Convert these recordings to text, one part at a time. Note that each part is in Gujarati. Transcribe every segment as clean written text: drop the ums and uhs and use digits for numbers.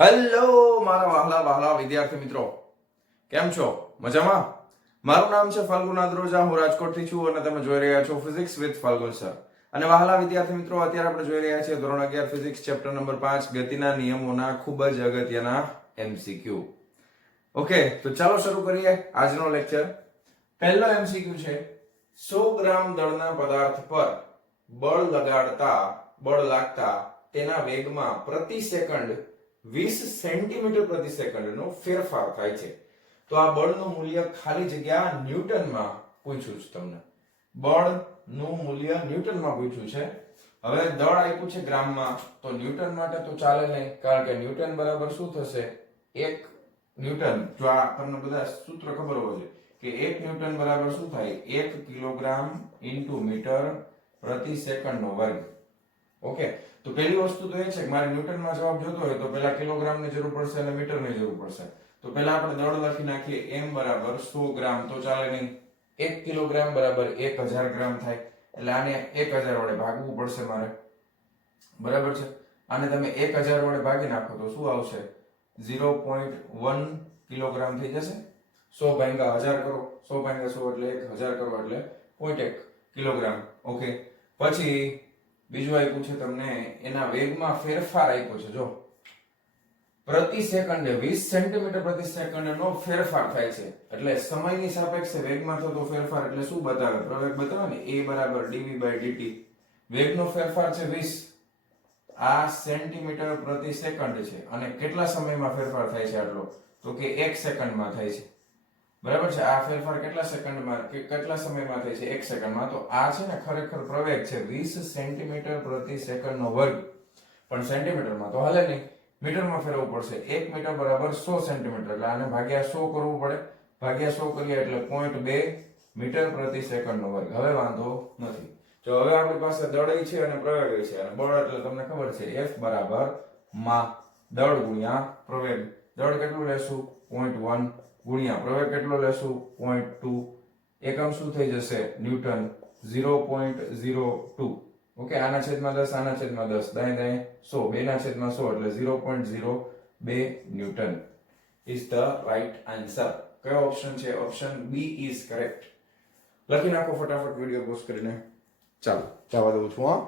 હેલો મારા વહાલા વહાલા વિદ્યાર્થી મિત્રો, કેમ છો? મજામાં? મારું નામ છે ફાલ્ગુન આદ્રોજા, હું રાજકોટથી છું અને તમે જોઈ રહ્યા છો ફિઝિક્સ વિથ ફાલ્ગુન સર. અને વહાલા વિદ્યાર્થી મિત્રો, અત્યારે આપણે જોઈ રહ્યા છીએ ધોરણ 11 ફિઝિક્સ ચેપ્ટર નંબર 5 ગતિના નિયમોના ખૂબ જ અગત્યના MCQ. ઓકે, તો ચાલો શરૂ કરીએ આજનો લેક્ચર. પહેલો MCQ છે, 100 ગ્રામ દળના પદાર્થ પર બળ લાગતા તેના વેગમાં પ્રતિ સેકન્ડ 20 સેન્ટીમીટર પ્રતિ સેકન્ડનો ફેરફાર થાય છે. તો આ બળનું મૂલ્ય ખાલી જગ્યા ન્યૂટનમાં પૂછ્યું છે તમને. બળનું મૂલ્ય ન્યૂટનમાં પૂછ્યું છે. હવે દળ આપ્યું છે ગ્રામમાં, તો ન્યૂટન માટે તો ચાલે નહીં, કારણ કે ન્યૂટન બરાબર શું થશે? 1 ન્યૂટન. જો આ તમને બધા સૂત્ર ખબર હોવું જોઈએ કે 1 ન્યૂટન બરાબર શું થાય? 1 કિલોગ્રામ ઇન્ટુ મીટર પ્રતિ સેકન્ડનો વર્ગ. ઓકે, તો પહેલી વસ્તુ તો એ છે કે મારે ન્યૂટનમાં જવાબ જોતો હોય તો પહેલા કિલોગ્રામની જરૂર પડશે અને મીટરની જરૂર પડશે. તો પહેલા આપણે દળ લખી નાખીએ. m બરાબર 100 ગ્રામ, તો ચાલે નહીં. 1 કિલોગ્રામ બરાબર 1000 ગ્રામ થાય, એટલે આને 1000 વડે ભાગવું પડશે મારે. બરાબર છે? આને તમે 1000 વડે ભાગી નાખો તો શું આવશે? 0.1 કિલોગ્રામ થઈ જશે. 100 ભાગ્યા 1000 કરો, 100 ભાગ્યા 100 એટલે 1000 કરો એટલે 0.1 કિલોગ્રામ. ઓકે, પછી બીજું આપ્યું છે તમને, એના વેગમાં ફેરફાર આપ્યો છે. જો પ્રતિ સેકન્ડે 20 સેન્ટીમીટર પ્રતિ સેકન્ડનો ફેરફાર થાય છે, એટલે સમયની સાપેક્ષે વેગમાં થતો ફેરફાર એટલે શું બતાવે? પ્રવેગ બતાવે ને, a બરાબર dv/dt. વેગનો ફેરફાર છે 20, આ સેન્ટીમીટર પ્રતિ સેકન્ડ છે, અને કેટલા સમયમાં ફેરફાર થાય છે આટલો? તો કે 1 સેકન્ડમાં થાય છે. બરાબર છે? આ ફેરફાર કેટલા સેકન્ડમાં કે કેટલા સમયમાં થાય છે? 1 સેકન્ડમાં. તો આ છે ને ખરેખર પ્રવેગ છે 20 સેન્ટીમીટર પ્રતિ સેકન્ડનો વર્ગ, પણ સેન્ટીમીટરમાં તો હાલે નહીં, મીટરમાં ફેરવવું પડશે. 1 મીટર બરાબર 100 સેન્ટીમીટર, એટલે આને ભાગ્યા 100 કરવું પડે. ભાગ્યા 100 કરીએ એટલે 0.2 મીટર પ્રતિ સેકન્ડનો વર્ગ. હવે વાંધો નથી. જો હવે આપણી પાસે દળ છે અને પ્રવેગ છે, અને બળ એટલે તમને ખબર છે F બરાબર માં દળ ગુણ્યા પ્રવેગ. દળ કેટલું લેશું? 0.1 ગુણ્યા પ્રવેગ કેટલો લેશું? 0.2. એકમ શું થઈ જશે? ન્યૂટન. 0.02. ઓકે, આના છેદમાં 10, આના છેદમાં 10, દાય દાય 100, બેના છેદમાં 100 એટલે 0.02 newton is the right answer. કયો ઓપ્શન છે? Option B is correct. લખી નાખો ફટાફટ વિડિયો પોઝ કરીને. ચાલો જવા દઉં છું.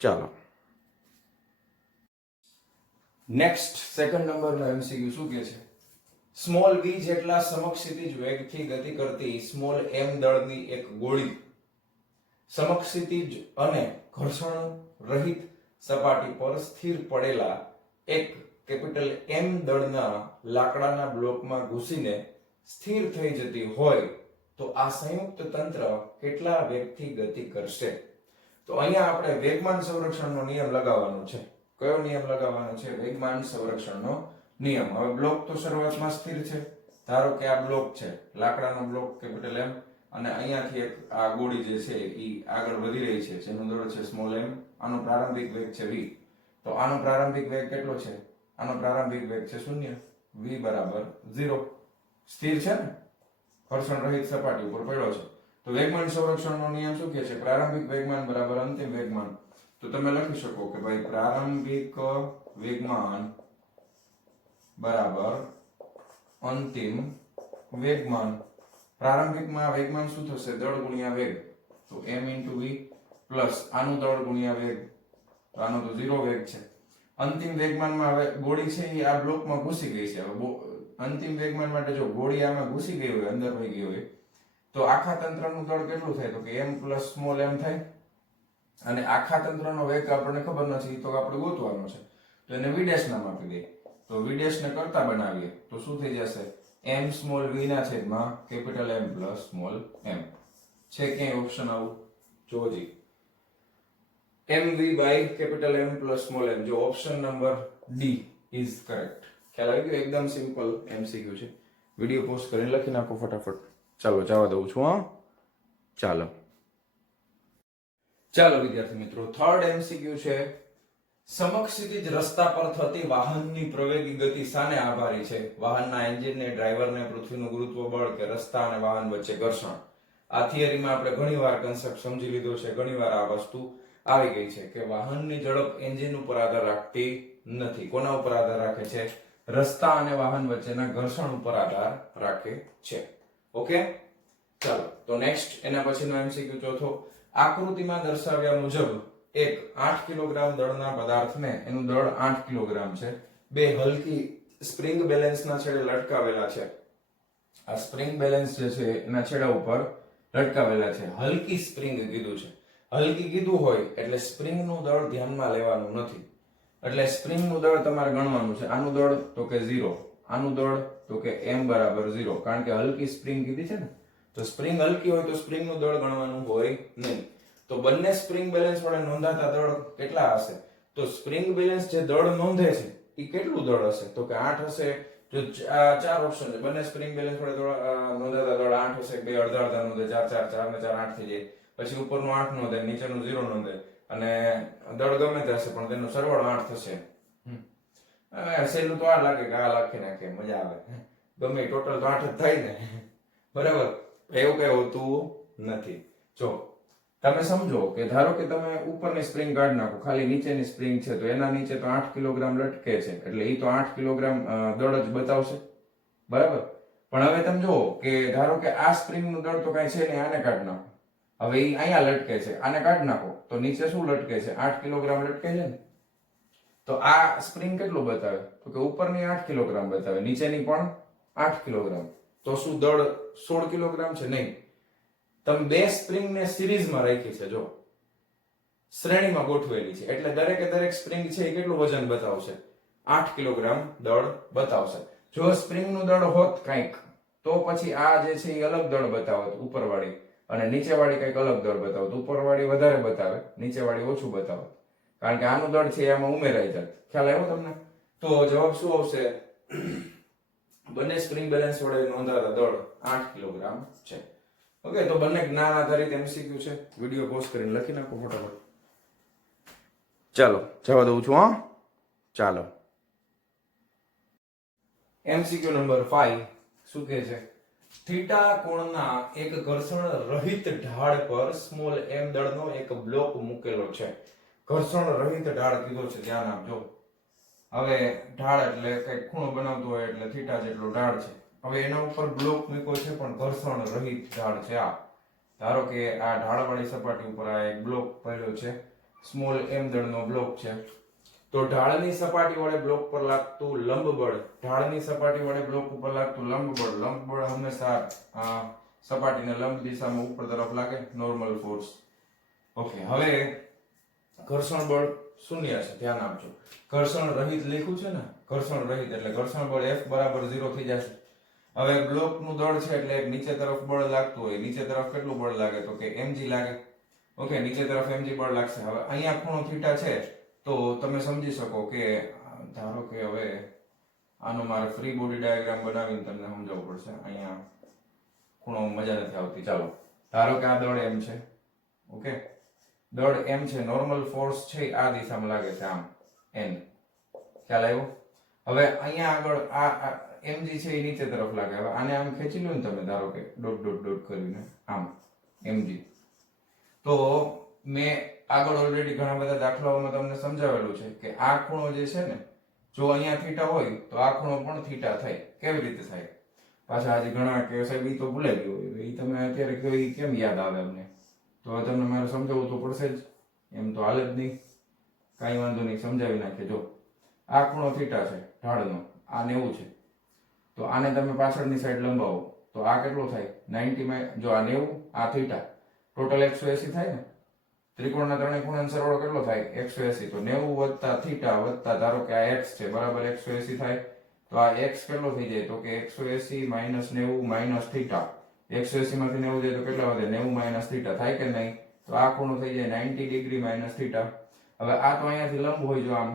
ચાલો નેક્સ્ટ સેકન્ડ નંબરનો MCQ શું કહે છે? સ્મોલ v જેટલા સમક્ષિતિજ વેગથી ગતિ કરતી સ્મોલ m દળની એક ગોળી સમક્ષિતિજ અને ઘર્ષણ રહિત સપાટી પર સ્થિર પડેલા એક કેપિટલ M દળના લાકડાના બ્લોકમાં ઘૂસીને સ્થિર થઈ જતી હોય તો આ સંયુક્ત તંત્ર કેટલા વેગથી ગતિ કરશે? તો અહીંયા આપણે વેગમાન સંરક્ષણનો નિયમ લગાવવાનો છે. કયો નિયમ લગાવવાનો છે? વેગમાન સંરક્ષણનો નિયમ. હવે બ્લોક તો શરૂઆતમાં સ્થિર છે. ધારો કે આ બ્લોક છે, લાકડાનો બ્લોક કેપિટલ M, અને અહીંયાથી એક આ ગોળી જે છે એ આગળ વધી રહી છે, જેનું દળ છે સ્મોલ m. આનો પ્રારંભિક વેગ છે v. તો આનો પ્રારંભિક વેગ કેટલો છે? આનો પ્રારંભિક વેગ છે 0. v બરાબર 0. સ્થિર છે ને, ઘર્ષણ રહિત સપાટી ઉપર પડ્યો છે. તો વેગમાન સંરક્ષણનો નિયમ શું કહે છે? પ્રારંભિક વેગમાન બરાબર અંતિમ વેગમાન. તો તમે લખી શકો કે ભાઈ પ્રારંભિક વેગમાન બરાબર અંતિમ વેગમાન. પ્રારંભિકમાં વેગમાન શું થશે? દળ ગુણ્યા વેગ. તો m * v પ્લસ આનું દળ ગુણ્યા વેગ, તો આનો તો 0 વેગ છે. અંતિમ વેગમાનમાં હવે ગોળી છે એ આ બ્લોકમાં ઘૂસી ગઈ છે. હવે અંતિમ વેગમાન માટે જો ગોળી આમાં ઘૂસી ગઈ હોય, અંદર વહી ગઈ હોય, તો આખા તંત્રનું દળ કેટલું થાય? તો કે m પ્લસ સ્મોલ m થાય. અને આખા તંત્રનો વેગ આપણને ખબર નથી, તો આપણે ગોતવાનો છે. તો એને v' નામ આપી દઈએ. તો v' ને કરતા બનાવીએ તો શું થઈ જશે? m સ્મોલ v ના છેદમાં capital M plus small m. છે ક્યાંય ઓપ્શન આવું? જોજી, mv by capital M plus small m. જો option number D is correct. ખ્યાલ આવી ગયો? એકદમ સિમ્પલ MCQ છે. વિડિયો પોઝ કરીને લખી નાખો ફટાફટ. ચાલો જવા દઉં છું. ચાલો વિદ્યાર્થી મિત્રો, થર્ડ MCQ છે, સમક્ષિતિજ રસ્તા પર થતી વાહનની પ્રવેગી ગતિ શાને આભારી છે? વાહનના એન્જિનને, ડ્રાઈવરને, પૃથ્વીનું ગુરુત્વ બળ કે રસ્તા અને વાહન વચ્ચે ઘર્ષણ? આ થિયરીમાં આપણે ઘણીવાર કન્સેપ્ટ સમજી લીધો છે, ઘણીવાર આ વસ્તુ આવી ગઈ છે કે વાહનની ઝડપ એન્જિન ઉપર આધાર રાખતી નથી. કોના ઉપર આધાર રાખે છે? રસ્તા અને વાહન વચ્ચેના ઘર્ષણ ઉપર આધાર રાખે છે. ઓકે, ચાલો તો નેક્સ્ટ એના પછીનો એમસીક્યુ ચોથો. આકૃતિમાં દર્શાવ્યા મુજબ એક 8 કિલોગ્રામ દળના પદાર્થને, એનું દળ 8 કિલોગ્રામ છે, બે હલકી સ્પ્રિંગ બેલેન્સના છેડે લટકાવેલા છે. આ સ્પ્રિંગ બેલેન્સ જે છે એના છેડા ઉપર લટકાવેલા છે. હલકી સ્પ્રિંગ કીધું છે. હલકી કીધું હોય એટલે સ્પ્રિંગ નું દળ ધ્યાનમાં લેવાનું નથી. એટલે સ્પ્રિંગ નું દળ તમારે ગણવાનું છે. આનું દળ તો કે 0, આનું દળ તો કે m બરાબર 0, કારણ કે હલકી સ્પ્રિંગ કીધી છે ને. તો સ્પ્રિંગ હલકી હોય તો સ્પ્રિંગ નું દળ ગણવાનું હોય નહીં. તો બંને સ્પ્રિંગ બેલેન્સ વડે નોંધાતા દળ કેટલા હશે? તો સ્પ્રિંગ બેલેન્સ જે દળ નોંધે છે એ કેટલું દળ હશે? તો કે 8 હશે. જો ચાર ઓપ્શન છે, બંને સ્પ્રિંગ બેલેન્સ વડે નોંધાતા દળ 8 હશે. બે અડધા અડધા નોંધે, 4 4 4 ને 4 8 થઈ જાય. પછી ઉપરનું 8 નોંધે, નીચેનું 0 નોંધે, અને દળ ગમે તે હશે પણ તેનો સરવાળો 8 થશે. સહેલું તો આ લાગે કે આ લખી નાખે, મજા આવે. ગમે ટોટલ તો 8 જ થાય ને, બરાબર? એવું કઈ હોતું નથી. જો તમે સમજો કે ધારો કે તમે ઉપરની સ્પ્રિંગ કાઢી નાખો, ખાલી નીચેની સ્પ્રિંગ છે, તો એના નીચે તો 8 કિલોગ્રામ લટકે છે, એટલે એ તો 8 કિલોગ્રામ દળ જ બતાવશે, બરાબર? પણ હવે તમે જુઓ કે ધારો કે આ સ્પ્રિંગ નું દળ તો કઈ છે નહીં, આને કાઢી નાખો. હવે એ અહીંયા લટકે છે, આને કાઢી નાખો તો નીચે શું લટકે છે? 8 કિલોગ્રામ લટકે છે ને. તો આ સ્પ્રિંગ કેટલું બતાવે? તો કે ઉપરની 8 કિલોગ્રામ બતાવે, નીચેની પણ 8 કિલોગ્રામ. તો શું દળ 16 કિલોગ્રામ છે? નહીં. તમે બે સ્પ્રિંગ ને સિરીઝમાં રાખી છે, જો શ્રેણીમાં ગોઠવેલી છે, એટલે દરેકે દરેક સ્પ્રિંગ છે એ કેટલું વજન બતાવશે? 8 કિલોગ્રામ દળ બતાવશે. જો સ્પ્રિંગ નું દળ હોત કંઈક, તો પછી આ જે છે એ અલગ દળ બતાવત ઉપરવાળી, અને નીચેવાળી કંઈક અલગ દળ બતાવત. ઉપરવાળી વધારે બતાવે, નીચેવાળી ઓછું બતાવે, કારણ કે આનું દળ છે આમાં ઉમેરાઈ જાય. ખ્યાલ આવ્યો તમને? તો જવાબ શું આવશે? બંને સ્પ્રિંગ બેલેન્સ વડે નોંધાતા દળ 8 કિલોગ્રામ છે. ઓકે, તો બંને જ્ઞાન આધારિત એમસીક્યુ છે. વિડિયો પોઝ કરીને લખી નાખો ફટાફટ. ચાલો જવા દઉં છું. હા, ચાલો. એમસીક્યુ નંબર 5 શું કહે છે? થીટા કોણના એક ઘર્ષણ રહિત ઢાળ પર સ્મોલ m દળનો એક બ્લોક મૂકેલો છે. ઘર્ષણ રહિત ઢાળ કીધો છે, ધ્યાન આપજો. હવે ઢાળ એટલે કઈક ખૂણો બનાવતો હોય એટલે થીટા જેટલો ઢાળ છે. હવે એના ઉપર બ્લોક મૂક્યો છે, પણ ઘર્ષણ રહિત ઢાળ છે. આ ધારો કે આ ઢાળવાળી સપાટી ઉપર આ એક બ્લોક પડ્યો છે, સ્મોલ m દળનો બ્લોક છે. તો ઢાળની સપાટી વડે બ્લોક પર લાગતું લંબ બળ, ઢાળની સપાટી વડે બ્લોક ઉપર લાગતું લંબ બળ હંમેશા સપાટીને લંબ દિશામાં ઉપર તરફ લાગે, નોર્મલ ફોર્સ. ઓકે, હવે ઘર્ષણ બળ શૂન્ય છે, ધ્યાન આપજો. ઘર્ષણ રહિત લખ્યું છે ને, ઘર્ષણ રહિત એટલે ઘર્ષણ બળ F બરાબર 0 થઈ જશે. હવે બ્લોક નું દળ છે એટલે નીચે તરફ બળ લાગતું હોય, નીચે તરફ કેટલું બળ લાગે? તો કે mg લાગે. ઓકે, નીચે તરફ mg બળ લાગશે. હવે અહીંયા ખૂણો થીટા છે, તો તમે સમજી શકો કે ધારો કે હવે આનો મારે ફ્રી બોડી ડાયાગ્રામ બનાવીને તમને સમજાવવું પડશે. અહીંયા ખૂણો મજા નથી આવતી. ચાલો, ધારો કે આ દળ m છે. ઓકે, દળ m છે, નોર્મલ ફોર્સ છે આ દિશામાં લાગે છે, આમ n. ખ્યાલ આવ્યો? હવે અહીંયા આગળ આ mg છે એ નીચે તરફ લાગે. હવે આને આમ ખેંચી લો ને તમે, ધારો કે ડોટ ડોટ ડોટ કરીને આમ mg. તો મેં આગળ ઓલરેડી ઘણા બધા દાખલાઓમાં તમને સમજાવેલું છે કે આ ખૂણો જે છે ને, જો અહીંયા થીટા હોય તો આ ખૂણો પણ થીટા થાય. કેવી રીતે થાય? પાછા આજે ઘણા કે સાહેબ ઈ તો ભૂલાઈ ગયો, એ તમે અત્યારે કહો ઈ કેમ યાદ આવે અમને? તો તમને મારે સમજાવવું તો પડશે જ, એમ તો હાલે જ નહીં. કાંઈ વાંધો નહીં, સમજાવી નાખીએ. જો આ ખૂણો થીટા છે ઢાળનો, આ 90 છે. તો આને તમે પાછળની સાઈડ લંબાવો તો આ કેટલો થાય? 90 જો આ 90, આ થીટા, ટોટલ 180 થાય ને. ત્રિકોણના ત્રણેય ખૂણાનો સરવાળો કેટલો થાય? 180. તો 90 વત્તા થીટા વત્તા ધારો કે આ x છે, બરાબર 180 થાય. તો આ x કેટલો થઈ જાય? તો કે 180 માઈનસ 90 માઈનસ થીટા. 180 માંથી 90 જાય તો કેટલા વધે? 90 માઈનસ થીટા થાય કે નહીં? તો આ ખૂણો થઈ જાય 90 ડિગ્રી માઈનસ થીટા. હવે આ તો અહીંયાથી લંબ હોય, જો આમ.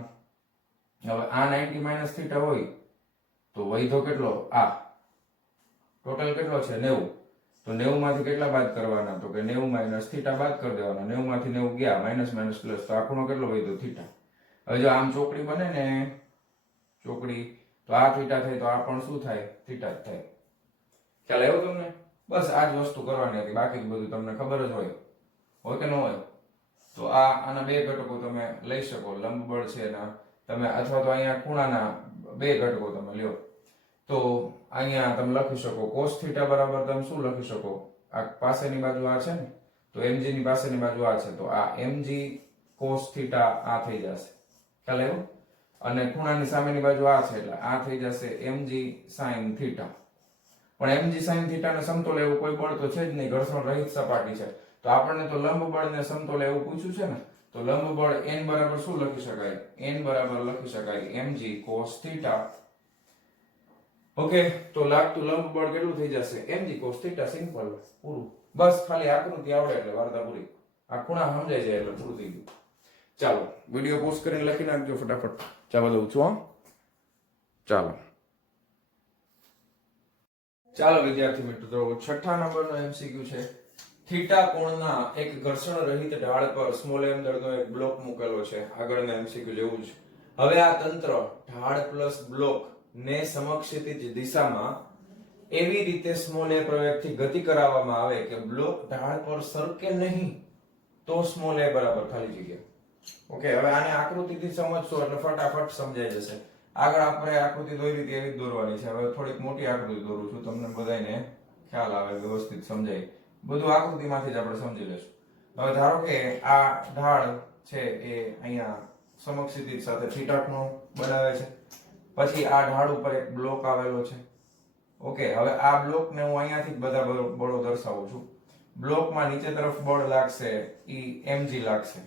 હવે આ 90 માઈનસ થીટા હોય તો વૈધો કેટલો? આ ટોટલ કેટલો છે? 90. તો 90 માંથી કેટલા બાદ કરવાના? તો કે 90 માઈનસ થીટા બાદ કરી દેવાના. 90 માંથી 90 ગયા, માઈનસ માઈનસ પ્લસ, તો આ ખૂણો કેટલો વૈધો? થીટા. હવે જો આમ ચોકડી બને ને, ચોકડી, તો આ થીટા થાય તો આ પણ શું થાય? થીટા જ થાય. ખ્યાલ આવ્યો તમને? બસ આ જ વસ્તુ કરવાની હતી, બાકી બધું તમને ખબર જ હોય કે ન હોય. તો આના બે ઘટકો તમે લઈ શકો, લંબ બળ છે અને તમે અથવા તો અહીંયા ખૂણાના બે ઘટકો તમે લ્યો તો અહીંયા તમે લખી શકો cos થીટા બરાબર તમે શું લખી શકો, આ પાસેની બાજુ આ છે ને તો mg ની પાસેની બાજુ આ છે તો આ mg cos થીટા આ થઈ જશે, ખ્યાલ આવ્યો? અને ખૂણાની સામેની બાજુ આ છે એટલે આ થઈ જશે mg sin થીટા. પણ mg sin થીટા ને સમતોલ એવું કોઈ બળ તો છે જ નહીં, ઘર્ષણ રહિત સપાટી છે. તો આપણને તો લંબ બળ ને સમતોલ એવું પૂછ્યું છે ને, તો લંબ બળ n બરાબર શું લખી શકાય? n બરાબર લખી શકાય mg cos થીટા. ઓકે, તો લાગતું લંબ બળ કેટલું થઈ જશે? mg cos theta. સિમ્પલ, પૂરું. બસ ખાલી આકૃતિ આવડે એટલે વાર્તા પૂરી. આ ખૂણા સમજાય જાય એટલે પૂરું થઈ ગયું. ચાલો વિડિયો પોઝ કરીને લખી નાખજો ફટાફટ. ચાલો દઉં છું હો. ચાલો વિદ્યાર્થી મિત્રો, છઠ્ઠા નંબરનો એમસીક્યુ છે. થીટા કોણના એક ઘર્ષણ રહિત ઢાળ પર સ્મોલ m દળનો એક બ્લોક મૂકેલો છે. આગળના એમસીક્યુ જેવું જ. હવે આ તંત્ર ઢાળ પ્લસ બ્લોક ને સમક્ષિતિજ દિશામાં એવી રીતે સ્મોલ a પ્રવેગથી ગતિ કરાવવામાં આવે કે બ્લોક ઢાળ પર સરકે નહીં, તો સ્મોલ a બરાબર ખાલી જગ્યા. ઓકે, હવે આને આકૃતિથી સમજશો એટલે ફટાફટ સમજાઈ જશે. આગળ આપણે આકૃતિ દોરી હતી એવી જ દોરવાની છે. હવે થોડીક મોટી આકૃતિ દોરું છું, તમને બધાને ખ્યાલ આવે, વ્યવસ્થિત સમજાય. બધું આકૃતિમાંથી જ આપણે સમજી લેશું. હવે ધારો કે આ ઢાળ છે એ અહીંયા સમક્ષિતિજ સાથે થીટા ખૂણો બનાવે છે. પછી આ ઢાળ ઉપર એક બ્લોક આવેલો છે. ઓકે, હવે આ બ્લોકને હું અહીંયાથી જ બધા બળો દર્શાવું છું. બ્લોકમાં નીચે તરફ બળ લાગશે ઈ mg લાગશે.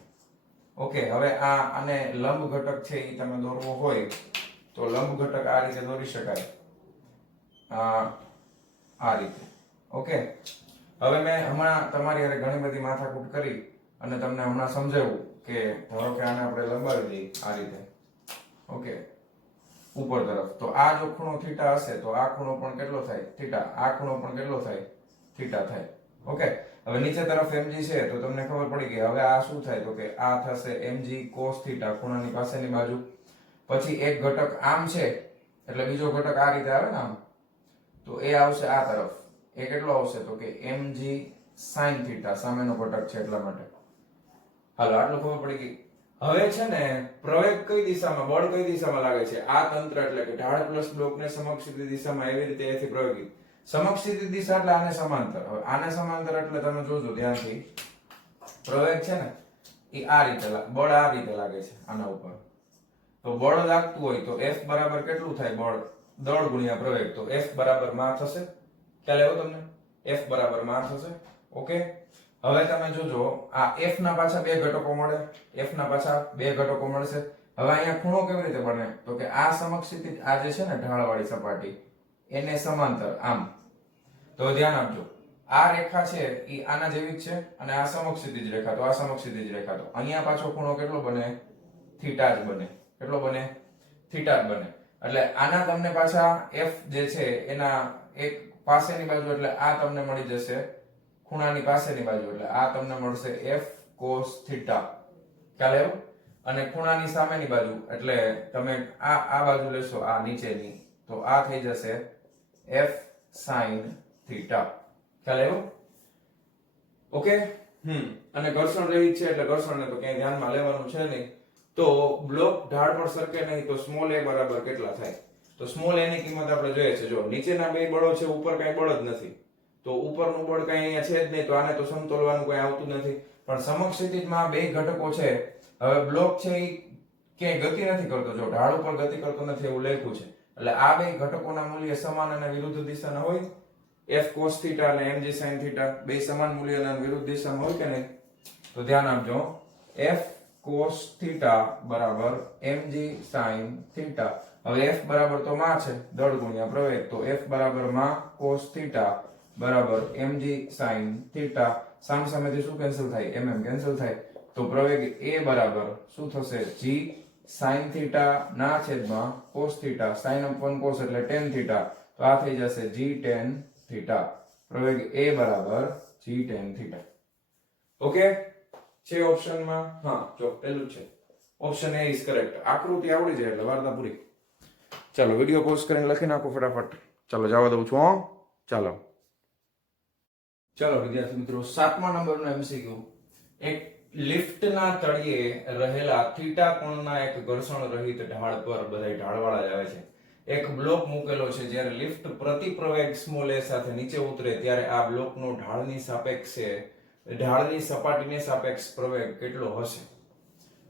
ઓકે, હવે આને લંબ ઘટક છે એ તમે દોરવો હોય તો લંબ ઘટક આ રીતે દોરી શકાય, આ રીતે. ઓકે, હવે મેં હમણાં તમારી હારે ઘણી બધી માથાકૂટ કરી અને તમને હમણાં સમજાવ્યું કે ધારો કે આને આપણે લંબાવી દઈએ આ રીતે. ઓકે, ઉપર તરફ. તો આ જો ખૂણો થીટા હશે તો આ ખૂણો પણ કેટલો થાય? થીટા. આ ખૂણો પણ કેટલો થાય? થીટા થાય. ઓકે, હવે નીચે તરફ mg છે તો તમને ખબર પડી ગઈ. હવે આ શું થાય તો કે આ થશે mg cos થીટા ખૂણાની પાસેની બાજુ. પછી એક ઘટક આમ છે એટલે બીજો ઘટક આ રીતે આવે ને આમ, તો એ આવશે આ તરફ. એ કેટલો આવશે તો કે mg sin થીટા, સામેનો ઘટક છે એટલા માટે. હાલો, આટલું ખબર પડી ગઈ. હવે છે ને પ્રવેગ કઈ દિશામાં, બળ કઈ દિશામાં લાગે છે? આ તંત્ર એટલે કે ઢાળ પ્લસ બ્લોક ને સમક્ષિતિ દિશામાં એવી રીતે અહીંથી પ્રવેગી. સમક્ષિતિ દિશા એટલે આને સમાંતર. હવે આને સમાંતર એટલે તમે જોજો ધ્યાનથી, પ્રવેગ છે ને એ આ રીતે બળ આ રીતે લાગે છે આના ઉપર. તો બળ લાગતું હોય તો F બરાબર કેટલું થાય? બળ દળ ગુણ્યા પ્રવેગ. તો F બરાબર માં થશે. ખ્યાલ આવ્યો તમને? F બરાબર માં થશે. ઓકે, હવે તમે જોજો આ F ના પાછા બે ઘટકો મળે. F ના પાછા બે ઘટકો મળશે. હવે અહીંયા ખૂણો કેવી રીતે બને તો કે આ સમક્ષિતિજ આ જે છે ને ઢાળવાળી સપાટી એને સમાંતર આમ. તો ધ્યાન આપજો, આ રેખા છે એ આના જેવી જ છે અને આ સમક્ષિતિજ રેખા, તો આ સમક્ષિતિજ રેખા. તો અહીંયા પાછો ખૂણો કેટલો બને? થીટા જ બને. કેટલો બને? થીટા જ બને. એટલે આના તમને પાછા f જે છે એના એક પાસેની બાજુ એટલે આ તમને મળી જશે ખૂણાની પાસેની બાજુ એટલે આ તમને મળશે f cos થીટા. ખ્યાલ આવ્યો? અને ખૂણાની સામેની બાજુ એટલે તમે આ બાજુ લેશો આ નીચેની, તો આ થઈ જશે f sin થીટા. ખ્યાલ આવ્યો? ઓકે, અને ઘર્ષણ રહિત છે એટલે ઘર્ષણને તો ક્યાંય ધ્યાનમાં લેવાનું છે નહીં. તો બ્લોક ઢાળ પર સરકે નહીં તો સ્મોલ a બરાબર કેટલા થાય? તો સ્મોલ a ની કિંમત આપણે જોઈએ છે. જો નીચેના બે બળો છે, ઉપર કઈ બળ જ નથી, તો ઉપરનું બળ કઈ અહીંયા છે જ નહીં, તો આને તો સમતોલવાનું કઈ આવતું નથી. પણ સમક્ષિતિજમાં બે ઘટકો છે. હવે બ્લોક છે એ ક્યાંય ગતિ નથી કરતો, જો ઢાળ ઉપર ગતિ કરતો નથી એવું લખ્યું છે. એટલે આ બે ઘટકોના મૂલ્ય સમાન અને વિરુદ્ધ દિશાના હોય. f cos થીટા અને mg sin થીટા બે સમાન મૂલ્યના વિરુદ્ધ દિશામાં હોય કે નહીં? તો ધ્યાન આપજો, f cos થીટા બરાબર mg sin થીટા. હવે f બરાબર તો માં છે, દળ ગુણ્યા પ્રવેગ, તો f બરાબર માં cos થીટા બરાબર mg sin થીટા. સામસામેથી શું કેન્સલ થાય? mm કેન્સલ થાય. તો પ્રવેગ a બરાબર શું થશે? g sin થીટા ના છેદમાં cos theta. sin upon cos એટલે tan થીટા, તો આ થઈ જશે g tan થીટા. પ્રવેગ a બરાબર g tan થીટા. ઓકે, છે ઓપ્શનમાં? હા, જો પેલું છે ઓપ્શન A ઇઝ કરેક્ટ. આકૃતિ આવડી જાય એટલે વાર્તા પૂરી. ચાલો વિડિયો પોઝ કરીને લખી નાખો ફટાફટ. ચાલો જવા દઉં છું. ચાલો વિદ્યાર્થી મિત્રો, 7મા નંબરનો MCQ. એક લિફ્ટના તળિયે રહેલા થીટા કોણના એક ઘર્ષણ રહિત ઢાળ પર બધા ઢાળવાળા જ આવે છે. એક બ્લોક મૂકેલો છે. જ્યારે લિફ્ટ પ્રતિ પ્રવેગ સ્મોલ a સાથે નીચે ઉતરે ત્યારે આ બ્લોકનો ઢાળની સાપેક્ષે ઢાળની સપાટીને સાપેક્ષ પ્રવેગ કેટલો હશે?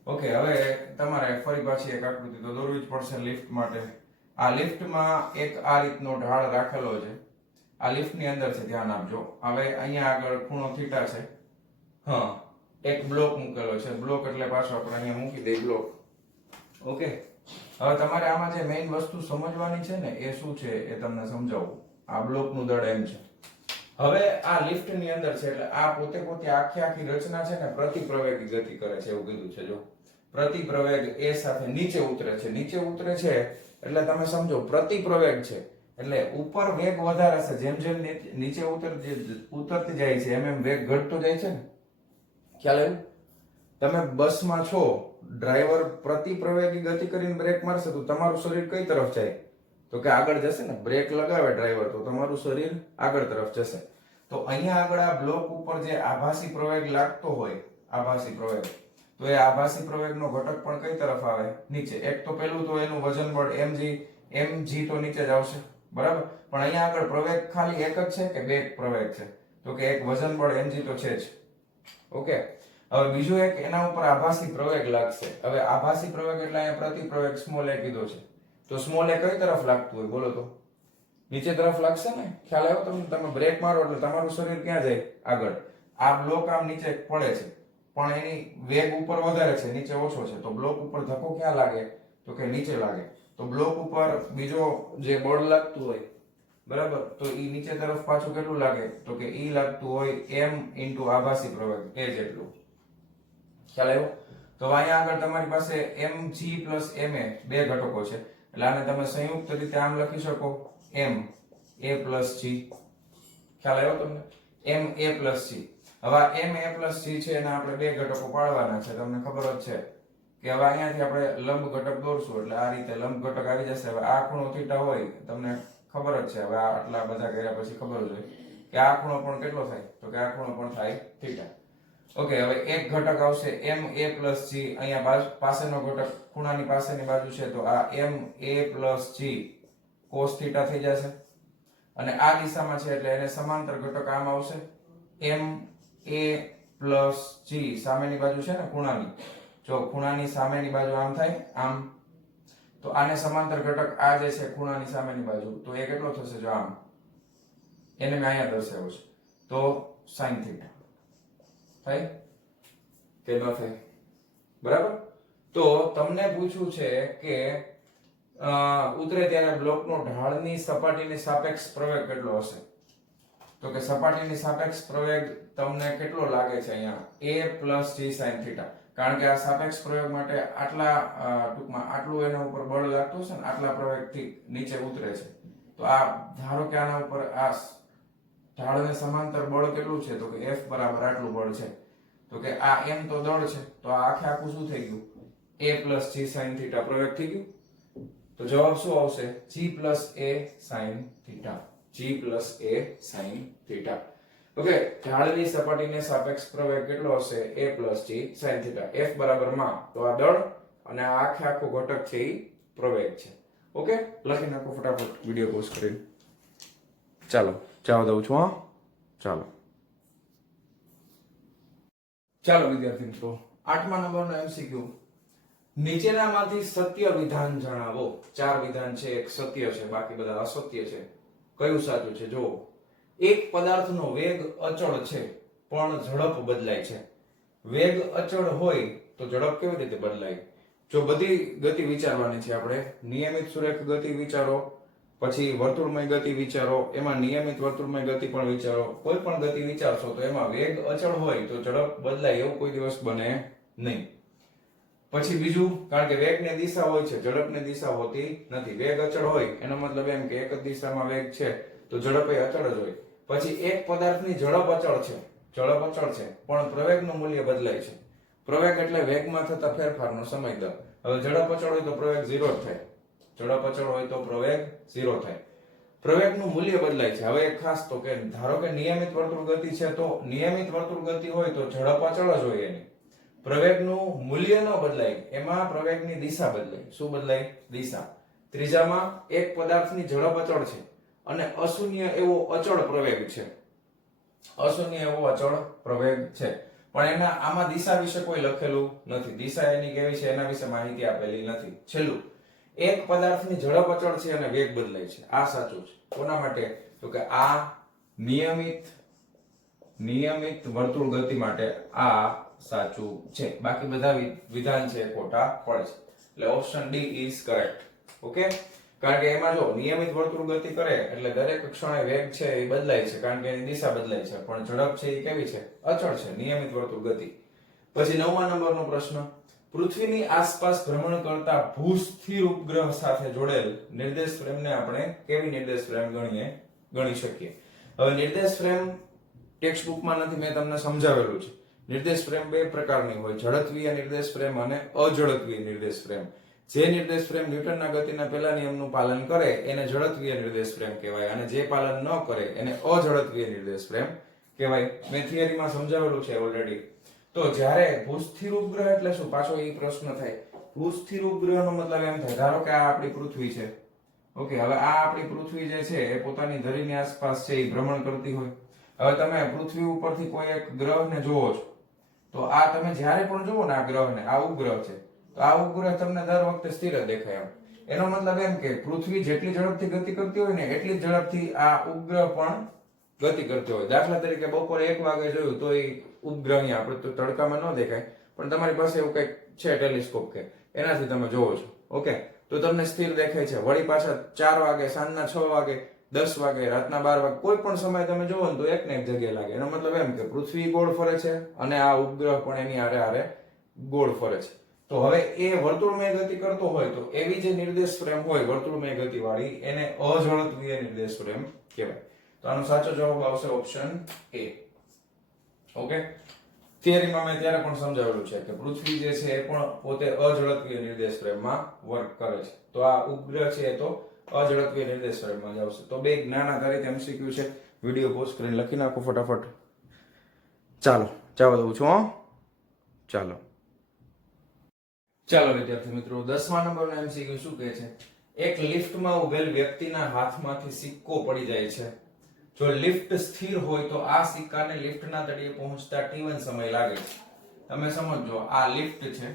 ઓકે, હવે તમારે ફરી પાછી એક આકૃતિ તો દોરવી જ પડશે લિફ્ટ માટે. આ લિફ્ટમાં એક આ રીતનો ઢાળ રાખેલો છે. આ લિફ્ટની અંદર છે, ધ્યાન આપજો. હવે અહીંયા આગળ ખૂણો થીટા છે. હા, એક બ્લોક મૂકેલો છે. બ્લોક એટલે પાછો આપણે અહીંયા મૂકી દઈએ બ્લોક. ઓકે, હવે તમારે આમાં જે મેઇન વસ્તુ સમજવાની છે ને એ શું છે એ તમને સમજાવું. આ બ્લોકનું દળ એમ છે. હવે આ લિફ્ટની અંદર છે એટલે આ પોતે આખી રચના છે ને પ્રતિ પ્રવેગી ગતિ કરે છે એવું કીધું છે. જો પ્રતિ પ્રવેગ એ સાથે નીચે ઉતરે છે. નીચે ઉતરે છે એટલે તમે સમજો પ્રતિ પ્રવેગ છે એટલે ઉપર વેગ વધારે છે. જેમ જેમ નીચે ઉતરતી જાય છે એમ વેગ ઘટતો જાય છે ને. ખ્યાલ આવ્યો? તમે બસમાં છો, ડ્રાઈવર પ્રતિ પ્રવેગી ગતિ કરીને બ્રેક મારશે તો તમારું શરીર કઈ તરફ જાય? તો કે આગળ જશે ને. બ્રેક લગાવે ડ્રાઈવર તો તમારું શરીર આગળ તરફ જશે. તો અહીંયા આગળ આ બ્લોક ઉપર જે આભાસી પ્રવેગ લાગતો હોય, આભાસી પ્રવેગ, તો એ આભાસી પ્રવેગનો ઘટક પણ કઈ તરફ આવે? નીચે. એક તો પેલું તો એનું વજન બળ mg તો નીચે જ આવશે, બરાબર. પણ અહીંયા આગળ પ્રવેગ ખાલી એક જ છે કે બે પ્રવેગ છે? તો કે એક વજન બળ mg તો છે જ. ઓકે, હવે બીજું એક એના ઉપર આભાસી પ્રવેગ લાગશે. હવે આભાસી પ્રવેગ એટલે અહીંયા પ્રતિ પ્રવેગ સ્મોલ a કીધો છે. તો સ્મોલ a કઈ તરફ લાગતું હોય બોલો તો? નીચે તરફ લાગશે ને. ખ્યાલ આવ્યો તમને? તમે બ્રેક મારો એટલે તમારું શરીર ક્યાં જાય? આગળ. આ બ્લોક આમ નીચે પડે છે પણ એની વેગ ઉપર વધારે છે, નીચે ઓછો છે. તો બ્લોક ઉપર ધક્કો ક્યાં લાગે? તો કે નીચે લાગે. તો બ્લોક ઉપર બીજો જે બળ લાગતું હોય, બરાબર, તો ઈ નીચે તરફ પાછું કેટલું લાગે? તો કે ઈ લાગતું હોય m * આભાસી પ્રવેગ એ જેટલું. ખ્યાલ આવ્યો? તો અહીંયા આગળ તમારી પાસે mg + ma બે ઘટકો છે એટલે આને તમે સંયુક્ત રીતે આમ લખી શકો m a + g. ખ્યાલ આવ્યો તમને? m a + g. હવે m a + g છે એના આપણે બે ઘટકો પાડવાના છે. તમને ખબર જ છે કે હવે અહીંયાથી આપણે લંબ ઘટક દોરશું એટલે આ રીતે લંબ ઘટક આવી જશે. હવે આ ખૂણો થીટા હોય તમને ખબર જ છે. હવે આ આટલા બધા કર્યા પછી ખબર જ હોય કે આ ખૂણો પણ કેટલો થાય? તો કે આ ખૂણો પણ થાય થીટા. ઓકે, હવે એક ઘટક આવશે m a + g. અહીંયા પાસેનો ઘટક ખૂણાની પાસેની બાજુ છે તો આ m a + g cos theta થઈ જશે. અને આ દિશામાં છે એટલે એને સમાંતર ઘટક આમ આવશે m a + g. સામેની બાજુ છે ને ખૂણાની, જો ખૂણાની સામેની બાજુ આમ થાય આમ, તો આને સમાંતર ઘટક આ જે છે ખૂણાની સામેની બાજુ, તો એ કેટલો થશે? જો આમ, એને મેં અહીંયા દર્શાવ્યો છે. તો sin થીટા થાય કે ન થાય? બરાબર. તો તમને પૂછ્યું છે કે ઉતરે ત્યારે બ્લોકનો ઢાળની સપાટીની સાપેક્ષ પ્રવેગ કેટલો હશે? તો કે સપાટીની સાપેક્ષ પ્રવેગ તમને કેટલો લાગે છે અહીંયા? a + g sin theta. કારણ કે આ સાપેક્ષ પ્રવેગ માટે આટલા ટૂંકમાં આટલું એના ઉપર બળ લાગતું છે ને, આટલા પ્રવેગથી નીચે ઉતરે છે. તો આ ધારો કે આના ઉપર આ ઢાળને સમાંતર બળ કેટલું છે? તો કે F બરાબર આટલું બળ છે. તો કે આ m તો દળ છે તો આ આખું શું થઈ ગયું? a + g sin થીટા પ્રવેગ થઈ ગયું. તો જવાબ શું આવશે? g + a sin theta. g + a sin theta. Okay, ઢાળની સપાટીને સાપેક્ષ પ્રવેગ કેટલો હશે? a + g sin theta. F બરાબર માં, તો આ દળ અને આ આખો ઘટક છે એ પ્રવેગ છે. ઓકે, લખી નાખો ફટાફટ વિડિયો પોઝ કરીને. ચાલો જવા દઉં છું. હા, ચાલો વિદ્યાર્થી મિત્રો, 8મા નંબરનો MCQ. નીચેનામાંથી સત્ય વિધાન જણાવો. 4 વિધાન છે, એક સત્ય છે, બાકી બધા અસત્ય છે. કયું સાચું છે? જો એક પદાર્થનો વેગ અચળ છે પણ ઝડપ બદલાય છે. વેગ અચળ હોય તો ઝડપ કેવી રીતે બદલાય? જો બધી ગતિ વિચારવાની છે આપણે. નિયમિત સુરેખ ગતિ વિચારો, પછી વર્તુળમય ગતિ વિચારો, એમાં નિયમિત વર્તુળમય ગતિ પણ વિચારો. કોઈ પણ ગતિ વિચારશો તો એમાં વેગ અચળ હોય તો ઝડપ બદલાય એવું કોઈ દિવસ બને નહીં. પછી બીજું, કારણ કે વેગની દિશા હોય છે, ઝડપની દિશા હોતી નથી. વેગ અચળ હોય એનો મતલબ એમ કે એક જ દિશામાં વેગ છે તો ઝડપ એ અચળ જ હોય. પછી એક પદાર્થની ઝડપ અચળ છે, પણ પ્રવેગનું મૂલ્ય બદલાય છે. પ્રવેગ એટલે વેગમાં થતા ફેરફારનો સમય દર. હવે ઝડપ અચળ હોય તો પ્રવેગ 0 થાય. ઝડપ અચળ હોય તો પ્રવેગ 0 થાય. પ્રવેગનું મૂલ્ય બદલાય છે. હવે એક ખાસ તો કે ધારો કે નિયમિત વર્તુળ ગતિ છે તો નિયમિત વર્તુળ ગતિ હોય તો ઝડપ અચળ જ હોય એની. પ્રવેગનું મૂલ્ય ન બદલાય, એમાં પ્રવેગની દિશા બદલાય. શું બદલાય? દિશા. ત્રીજામાં એક પદાર્થની ઝડપ અચળ છે અને અશૂન્ય એવો અચળ પ્રવેગ છે. અશૂન્ય એવો અચળ પ્રવેગ છે, પણ એના આમાં દિશા વિશે કોઈ લખેલું નથી. દિશા એની કેવી છે એના વિશે માહિતી આપેલી નથી. છેલ્લું, એક પદાર્થની ઝડપ અચળ છે અને વેગ બદલાય છે. આ સાચું છે. કોના માટે? તો કે આ નિયમિત વર્તુળ ગતિ માટે આ સાચું છે. બાકી બધા વિધાન છે ખોટા પડે છે. એટલે option D is correct. Okay, કારણ કે એમાં જો નિયમિત વર્તુળ ગતિ કરે એટલે દરેક ક્ષણે વેગ છે એ બદલાય છે, કારણ કે એની દિશા બદલાય છે, પણ ઝડપ છે એ કેવી છે? અચળ છે, નિયમિત વર્તુળ ગતિ. પછી 9મા નંબરનો પ્રશ્ન, પૃથ્વીની આસપાસ ભ્રમણ કરતા ભૂસ્થિર ઉપગ્રહ સાથે જોડેલ નિર્દેશ ફ્રેમને આપણે કેવી નિર્દેશ ફ્રેમ ગણી શકીએ? હવે નિર્દેશ ફ્રેમ ટેક્સ્ટ બુકમાં નથી, મેં તમને સમજાવેલું છે. નિર્દેશ ફ્રેમ બે પ્રકારની હોય, ઝડપીય નિર્દેશ ફ્રેમ અને અઝડપીય નિર્દેશ ફ્રેમ. જે નિર્દેશ ફ્રેમ ન્યૂટનના ગતિના પહેલા નિયમનું પાલન કરે એને ઝડપીય નિર્દેશ ફ્રેમ કહેવાય, અને જે પાલન ન કરે એને અઝડપીય નિર્દેશ ફ્રેમ કહેવાય. મેં થિયરીમાં સમજાવેલું છે ઓલરેડી. તો જ્યારે ભૂસ્થિર ઉપગ્રહ એટલે શું? પાછો એ પ્રશ્ન થાય. ભૂસ્થિર ઉપગ્રહનો મતલબ એમ થાય, ધારો કે આ આપણી પૃથ્વી છે. ઓકે, હવે આ આપણી પૃથ્વી જે છે એ પોતાની ધરીની આસપાસ છે એ ભ્રમણ કરતી હોય. હવે તમે પૃથ્વી ઉપરથી કોઈ એક ગ્રહને જોવો છો, તો આ તમે જ્યારે પણ જોવો ને આ ગ્રહને, આ ઉપગ્રહ છે, તો આ ઉપગ્રહ તમને દર વખતે સ્થિર જ દેખાય. એનો મતલબ એમ કે પૃથ્વી જેટલી ઝડપથી ગતિ કરતી હોય ને એટલી જ ઝડપથી આ ઉપગ્રહ પણ ગતિ કરતો હોય. દાખલા તરીકે બપોરે 1 વાગે જોયું તો એ ઉપગ્રહ અહીંયા આપણે તો તડકામાં ન દેખાય, પણ તમારી પાસે એવું કંઈક છે ટેલિસ્કોપ કે એનાથી તમે જોવો છો. ઓકે, તો તમને સ્થિર દેખાય છે. વળી પાછા 4 વાગે, સાંજના 6 વાગે, 10 વાગે, રાતના 12 વાગે, કોઈ પણ સમય તમે જોવો ને તો એક ને એક જગ્યાએ લાગે. એનો મતલબ એમ કે પૃથ્વી ગોળ ફરે છે અને આ ઉપગ્રહ પણ એની આરે ગોળ ફરે છે. તો હવે એ વર્તુળમય ગતિ કરતો હોય તો એવી જે નિર્દેશ ફ્રેમ હોય વર્તુળમય ગતિ વાળી એને અઝડપીય નિર્દેશ ફ્રેમ કહેવાય. તો આનો સાચો જવાબ આવશે ઓપ્શન એ. ઓકે, થિયરીમાં મેં ત્યારે પણ સમજાવેલું છે કે પૃથ્વી જે છે એ પણ પોતે અઝડપીય નિર્દેશ ફ્રેમમાં વર્ક કરે છે. તો આ ઉપગ્રહ છે તો અઝડપીય નિર્દેશ ફ્રેમમાં જ આવશે. તો બે જ્ઞાન આધારિત MCQ છે. વિડિયો પોઝ કરીને લખી નાખો ફટાફટ. ચાલો જવા દઉં છું. ચાલો વિદ્યાર્થી મિત્રો, 10મા નંબરનો MCQ શું કહે છે? એક લિફ્ટમાં ઉભેલ વ્યક્તિના હાથમાંથી સિક્કો પડી જાય છે. જો લિફ્ટ સ્થિર હોય તો આ સિક્કાને લિફ્ટના તળિયે પહોંચતા t1 સમય લાગે છે. તમે સમજો, આ લિફ્ટ છે.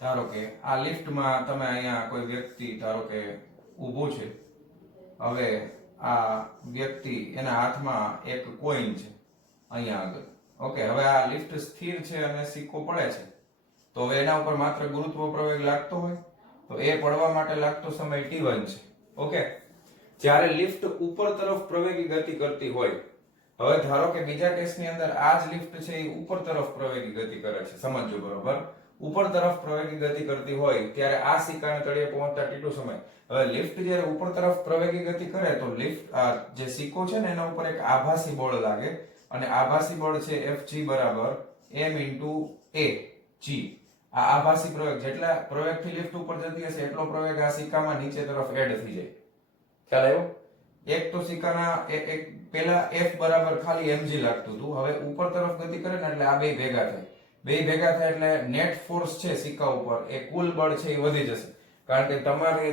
ધારો કે આ લિફ્ટમાં તમે અહીંયા કોઈ વ્યક્તિ ધારો કે ઊભો છે. હવે આ વ્યક્તિ એના હાથમાં એક કોઈન છે અહીંયા આગળ. ઓકે, હવે આ લિફ્ટ સ્થિર છે અને સિક્કો પડે છે, તો હવે એના ઉપર માત્ર ગુરુત્વ પ્રવેગ લાગતો હોય તો એ પડવા માટે લાગતો સમય t1 છે. ઓકે, જ્યારે લિફ્ટ ઉપર તરફ પ્રવેગી ગતિ કરતી હોય, હવે ધારો કે બીજા કેસની અંદર આ જ લિફ્ટ છે એ ઉપર તરફ પ્રવેગી ગતિ કરે છે. સમજજો બરોબર. ઉપર તરફ પ્રવેગી ગતિ કરતી હોય ત્યારે આ સિક્કાને તળિયે પહોંચતા t2 સમય. હવે લિફ્ટ જ્યારે ઉપર તરફ પ્રવેગી ગતિ કરે તો લિફ્ટ જે સિક્કો છે ને એના ઉપર એક આભાસી બળ લાગે, અને આભાસી બળ છે Fg બરાબર m * a g. આ આભાસી પ્રવેગ, જેટલા પ્રવેગથી લિફ્ટ ઉપર જતી હશે એટલો પ્રવેગ આ સિક્કામાં નીચે તરફ એડ થઈ જાય. ખ્યાલ આવ્યો? એક તો સિક્કાના એક પેલા F બરાબર ખાલી mg લાગતું હતું, હવે ઉપર તરફ ગતિ કરે ને એટલે આ બે ભેગા થાય. બે ભેગા થાય એટલે નેટ ફોર્સ છે સિક્કા ઉપર, એ કુલ બળ છે એ વધી જશે. કારણ કે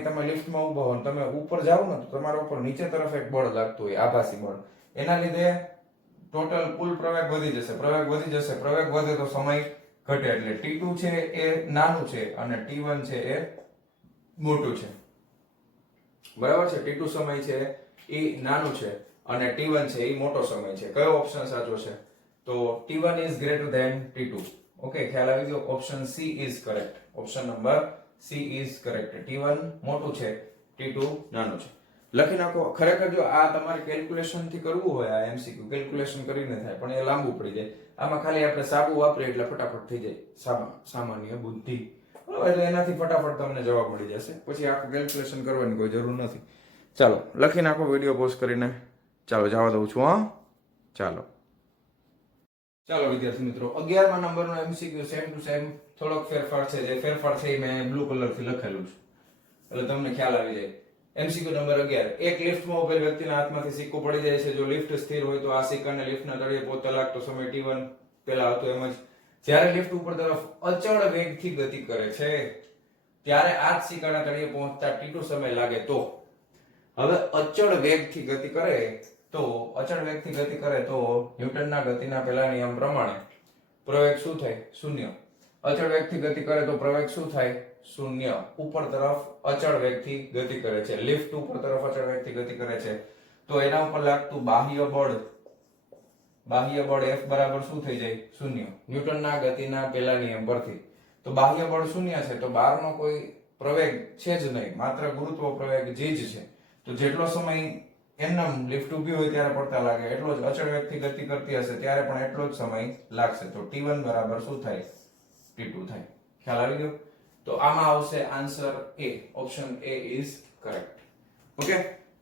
તમે લિફ્ટમાં ઊભા હો, તમે ઉપર જાવ ને તો તમારા ઉપર નીચે તરફ એક બળ લાગતું હોય, આભાસી બળ. એના લીધે ટોટલ કુલ પ્રવેગ વધી જશે. પ્રવેગ વધે તો સમય ઘટે, એટલે t2 છે એ નાનું છે અને t1 છે એ મોટું છે. બરાબર છે? t2 સમય છે એ નાનું છે અને t1 છે એ મોટો સમય છે. કયો ઓપ્શન સાચો છે? તો t1 is greater than t2. Okay, ખ્યાલ આવી ગયો? Option C is correct. Option number C is correct. t1 મોટું છે, t2 નાનું છે. લખી નાખો. ખરેખર જો આ તમારે કેલ્ક્યુલેશન થી કરવું હોય, આ MCQ કેલ્ક્યુલેશન કરીને થાય પણ એ લાંબુ પડી જાય. આમાં ખાલી આપણે સાબુ વાપરીએ એટલે ફટાફટ થઈ જાય. સામાન્ય બુદ્ધિ, બરાબર? એટલે એનાથી ફટાફટ તમને જવાબ મળી જશે. પછી આખું કેલ્ક્યુલેશન કરવાની કોઈ જરૂર નથી. ચાલો લખી નાખો વિડિયો પોઝ કરીને. ચાલો જવા દઉં છું. ચાલો વિદ્યાર્થી મિત્રો, 11મા નંબરનો MCQ સેમ ટુ સેમ, થોડોક ફેરફાર છે. જે ફેરફાર છે એ મેં બ્લુ કલરથી લખેલું છે એટલે તમને ખ્યાલ આવી જાય. MCQ number 11. એક લિફ્ટમાં ઉભેલ વ્યક્તિના હાથમાંથી સિક્કો પડી જાય છે. જો લિફ્ટ સ્થિર હોય તો આ સિક્કાને લિફ્ટના તળિયે પહોંચતા લાગતો સમય t1 પેલા હતો એમ જ. જ્યારે લિફ્ટ ઉપર તરફ અચળ વેગથી ગતિ કરે છે ત્યારે આ જ શિખાના તળિયે પહોંચતા T2 સમય લાગે તો હવે અચળ વેગથી ગતિ કરે તો ન્યૂટનના ગતિના પહેલા નિયમ પ્રમાણે પ્રવેગ શું થાય? શૂન્ય. અચળ વેગથી ગતિ કરે તો પ્રવેગ શું થાય? શૂન્ય. ઉપર તરફ અચળ વેગથી ગતિ કરે છે, લિફ્ટ ઉપર તરફ અચળ વેગથી ગતિ કરે છે તો એના ઉપર લાગતું બાહ્ય બળ F બરાબર શું થઈ જાય? શૂન્ય. ન્યૂટનના ગતિના પહેલા નિયમ પરથી તો બાહ્ય બળ શૂન્ય છે તો બહારનો કોઈ પ્રવેગ છે જ નહીં, માત્ર ગુરુત્વ પ્રવેગ જ છે. તો જેટલો સમય એમનેમ લિફ્ટ ઊભી હોય ત્યારે પડતા લાગે એટલો જ અચળ વેગથી ગતિ કરતી હશે ત્યારે પણ એટલો જ સમય લાગશે. તો T1 બરાબર શું થાય? T2 થાય. ખ્યાલ આવી ગયો? તો આમાં આવશે answer A. Option A is correct. Okay,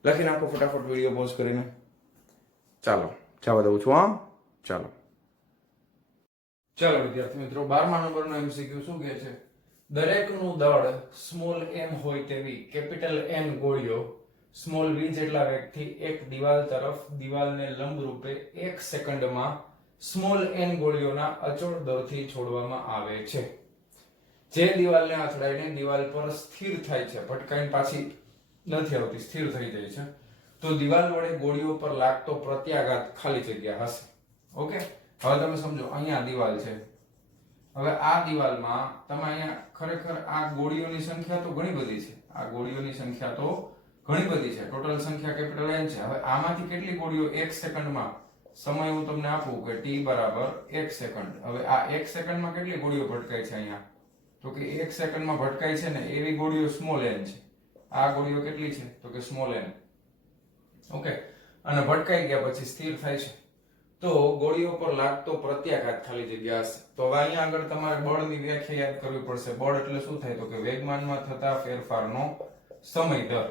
લખી નાખો ફટાફટ વિડિયો પોઝ કરીને. ચાલો જવા દઉં છું. ચાલો વિદ્યાર્થી મિત્રો, 12મા નંબરનો MCQ શું કહે છે? દરેકનું દળ સ્મોલ m હોય તેવી કેપિટલ N ગોળીઓ સ્મોલ v જેટલા વેગથી એક દિવાલ તરફ દિવાલને લંબ રૂપે 1 સેકન્ડમાં સ્મોલ n ગોળીઓના અચળ દરથી છોડવામાં આવે છે. જે દિવાલને અથડાઈને દિવાલ પર સ્થિર થાય છે, ભટકાઈને પાછી નથી આવતી, સ્થિર થઈ જાય છે, તો દિવાલ વડે ગોળીઓ પર લાગતો પ્રત્યાઘાત ખાલી જગ્યા હશે. ઓકે, હવે તમે સમજો, અહીંયા દિવાલ છે. હવે આ દિવાલમાં તમે અહીંયા ખરેખર આ ગોળીઓની સંખ્યા તો ઘણી બધી છે, ટોટલ સંખ્યા કેપિટલ N છે. હવે આમાંથી કેટલી ગોળીઓ 1 સેકન્ડમાં, સમય હું તમને આપું કે t બરાબર 1 સેકન્ડ. હવે આ 1 સેકન્ડમાં કેટલી ગોળીઓ ભટકાય છે અહીંયા? તો કે 1 સેકન્ડમાં ભટકાય છે ને એવી ગોળીઓ સ્મોલ n છે. આ ગોળીઓ કેટલી છે? તો કે સ્મોલ n. ઓકે, અને ભટકાઈ ગયા પછી સ્થિર થાય છે તો ગોળીઓ પર લાગતો પ્રત્યાઘાત ખાલી જગ્યા હશે. તો હવે અહીંયા આગળ તમારે બળની વ્યાખ્યા યાદ કરવી પડશે. બળ એટલે શું થાય? તો કે વેગમાનમાં થતા ફેરફારનો સમય દર.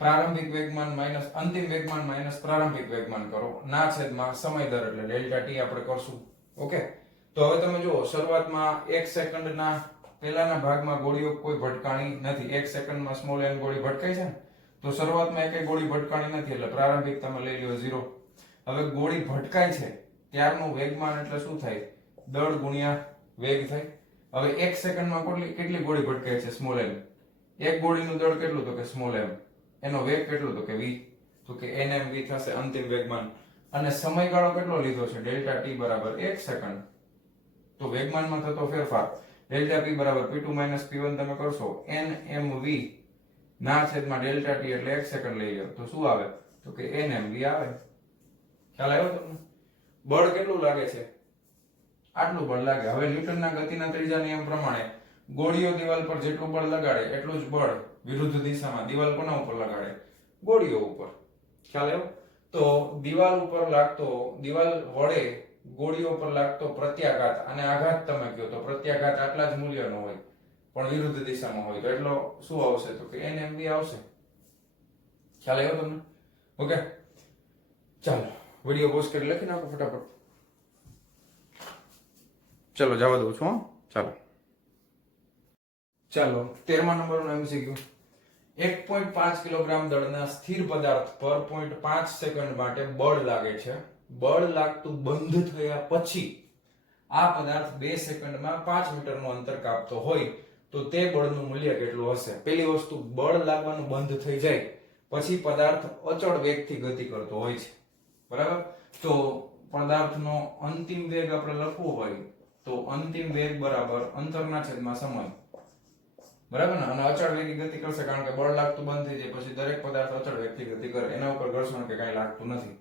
પ્રારંભિક વેગમાન માઈનસ અંતિમ વેગમાન માઈનસ પ્રારંભિક વેગમાન કરો ના છેદમાં સમય દર એટલે ડેલ્ટા ટી આપણે કરશું. ઓકે, તો હવે તમે જુઓ, શરૂઆતમાં 1 સેકન્ડના પહેલાના ભાગમાં ગોળીઓ કોઈ ભટકાણી નથી. 1 સેકન્ડમાં સ્મોલ n ગોળી ભટકાય છે ને, તો શરૂઆતમાં એકેય ગોળી ભટકાણી નથી એટલે પ્રારંભિક તમે લઈ લ્યો 0. હવે ગોળી ભટકાય છે ત્યારનું વેગમાન એટલે શું થાય? દળ ગુણ્યા વેગ થાય. હવે 1 સેકન્ડમાં કેટલી ગોળી ભટકાય છે? Small n. એક ગોળીનું દળ કેટલું? તો કે સ્મોલ m. એનો વેગ કેટલો? તો કે v. તો કે nm v થશે અંતિમ વેગમાન. અને સમયગાળો કેટલો લીધો છે? ડેલ્ટા t બરાબર 1 સેકન્ડ. તો વેગમાનમાં થતો ફેરફાર ડેલ્ટા p બરાબર p2 p1 તમે કરશો nm v ના છેદમાં ડેલ્ટા t એટલે 1 સેકન્ડ લઈ લો તો શું આવે? તો કે nm v આવે. ખ્યાલ આવ્યો તમને? બળ કેટલું લાગે છે? આટલું બળ લાગે. હવે ન્યૂટનના ગતિના ત્રીજા નિયમ પ્રમાણે ગોળીઓ દિવાલ પર જેટલું બળ લગાડે એટલું જ બળ વિરુદ્ધ દિશામાં દિવાલ કોના ઉપર લગાડે? ગોળીઓ ઉપર. ખ્યાલ આવ્યો? તો દિવાલ વડે ગોળીઓ પર લાગતો પ્રત્યાઘાત અને આઘાત તમે કહો તો પ્રત્યાઘાત આટલા જ મૂલ્યનો હોય પણ વિરુદ્ધ દિશામાં હોય તો એટલો શું આવશે? તો કે nm v આવશે. ખ્યાલ આવ્યો તમને? ઓકે, ચાલો વિડિયો પોઝ કરી લખી નાખો ફટાફટ. ચલો જવા દઉં છું. ચાલો 13મા નંબરનો MCQ. 1.5 કિલોગ્રામ દળના સ્થિર પદાર્થ પર 0.5 સેકન્ડ માટે બળ લાગે છે. બળ લાગતું બંધ થયા પછી આ પદાર્થ 2 સેકન્ડમાં 5 મીટરનું અંતર કાપતો હોય તો તે બળનું મૂલ્ય કેટલું હશે? પહેલી વસ્તુ, બળ લાગવાનું બંધ થઈ જાય પછી પદાર્થ અચળ વેગથી ગતિ કરતો હોય છે, બરાબર? તો પદાર્થનો અંતિમ વેગ આપણે લખવો હોય તો અંતિમ વેગ બરાબર અંતરના છેદમાં સમય, બરાબર ને? અને અચળ વેગી ગતિ કરશે કારણ કે બળ લાગતું બંધ થઈ જાય પછી દરેક પદાર્થ અચળ વેગથી ગતિ કરે, એના ઉપર ઘર્ષણ કે કઈ લાગતું નથી.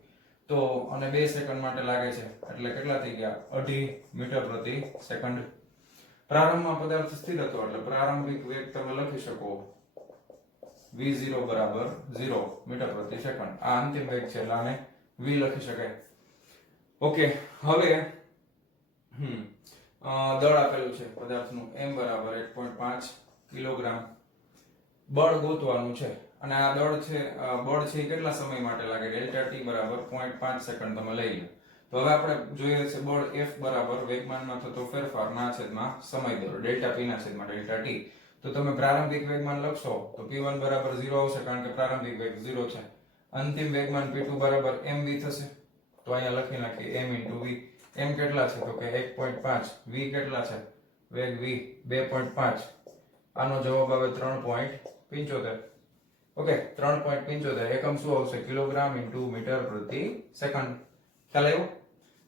તો અને 2 સેકન્ડ માટે લાગે છે એટલે કેટલા થઈ ગયા? 2.5 મીટર પ્રતિ સેકન્ડ. પ્રારંભમાં પદાર્થ સ્થિર હતો એટલે પ્રારંભિક વેગ તમે લખી શકો v0 બરાબર 0 મીટર પ્રતિ સેકન્ડ. આ અંતિમ વેગ છે એટલે આને v લખી શકાય. ઓકે, હવે દળ આપેલું છે પદાર્થનું m બરાબર 1.5 કિલોગ્રામ. બળ ગોતવાનું છે અને આ બળ છે એ કેટલા સમય માટે લાગે? ડેલ્ટા t બરાબર 0.5 સેકન્ડ તમે લઈ લો. તો હવે આપણે જોઈએ છે બળ F બરાબર વેગમાનમાં થતો ફેરફાર ના છેદમાં સમય દર ડેલ્ટા p ના છેદમાં ડેલ્ટા t. તો તમે પ્રારંભિક વેગમાન લખશો તો p1 બરાબર 0 આવશે કારણ કે પ્રારંભિક વેગ 0 છે. અંતિમ વેગમાન p2 બરાબર mv થશે તો અહીંયા લખી નાખીએ m * v. m કેટલા છે તો કે 1.5, v કેટલા છે વેગ v 2.5, આનો જવાબ આવે 3.75. ઓકે 3.75 એકમ શું આવશે કિલોગ્રામ ઇન્ટુ મીટર પ્રતિ સેકન્ડ. ખ્યાલ આવ્યો?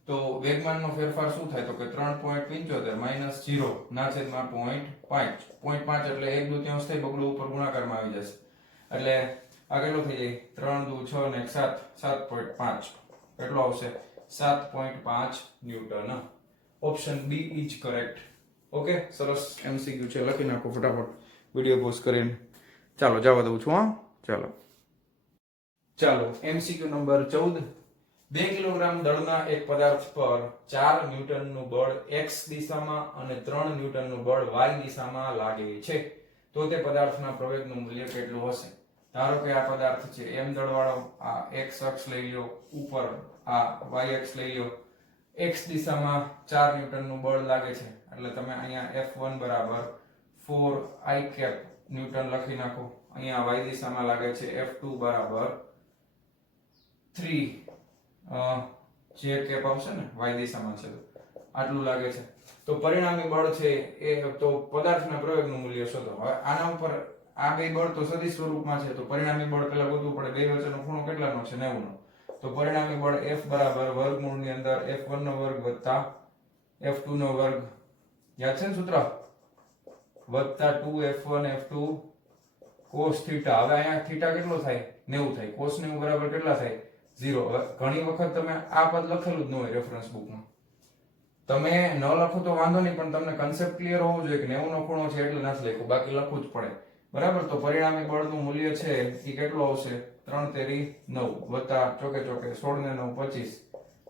તો વેગમાનનો ફેરફાર શું થાય તો કે 3.75 માઈનસ 0 ના છેદમાં 0.5. 0.5 એટલે 1/2 થાય, બગડું ઉપર ગુણાકારમાં આવી જશે એટલે આ કેટલો થઈ જાય 3 દુ 6 ને 1 7, 7.5 કેટલો આવશે 7.5 newton. Option B is correct. Okay સરસ એમસીક્યુ છે, લખી નાખો ફટાફટ વિડિયો પોઝ કરીને. ચાલો જવા દઉં છું. ચાલો એમસીક્યુ નંબર 14. 2 કિલોગ્રામ દળના એક પદાર્થ પર 4 ન્યૂટનનું બળ x દિશામાં અને 3 ન્યૂટનનું બળ y દિશામાં લાગે છે તો તે પદાર્થના પ્રવેગનું મૂલ્ય કેટલું હશે? ધારો કે આ પદાર્થ છે m દળવાળો, આ x અક્ષ લઈ લ્યો, ઉપર આ y અક્ષ લઈ લ્યો. x દિશામાં 4 ન્યૂટનનું બળ લાગે છે એટલે તમે અહીંયા F1 બરાબર 4 i કેપ ન્યૂટન લખી નાખો. અહીંયા y દિશામાં લાગે છે F2 બરાબર 3 જે કેપ આવશે ને y દિશામાં છે આટલું લાગે છે. તો પરિણામી બળ છે એ તો પદાર્થના પ્રવેગનું મૂલ્ય શોધો. હવે આના ઉપર આ બે બળ તો સદિશ સ્વરૂપમાં છે તો પરિણામી બળ પહેલા ગોતવું પડે. બે વચ્ચેનો ખૂણો કેટલાનો છે 90 નો. તો પરિણામી બળ F બરાબર વર્ગમૂળની અંદર F1 નો વર્ગ વત્તા F2 નો વર્ગ, યાદ છે ને સૂત્ર, વત્તા 2F1 F2 cos થીટા. હવે અહીંયા થીટા કેટલો થાય 90 થાય, cos 90 બરાબર કેટલા થાય 0. હવે ઘણી વખત તમે આ પદ લખેલું જ ન હોય રેફરન્સ બુકમાં, તમે ન લખો તો વાંધો નહીં પણ તમને કન્સેપ્ટ ક્લિયર હોવો જોઈએ કે 90 નો ખૂણો છે એટલે નથી લખ્યું, બાકી લખવું જ પડે બરાબર. તો પરિણામી બળનું મૂલ્ય છે એ કેટલું આવશે 3 તેરી 9 વત્તા ચોકે ચોકે 16 ને 9 25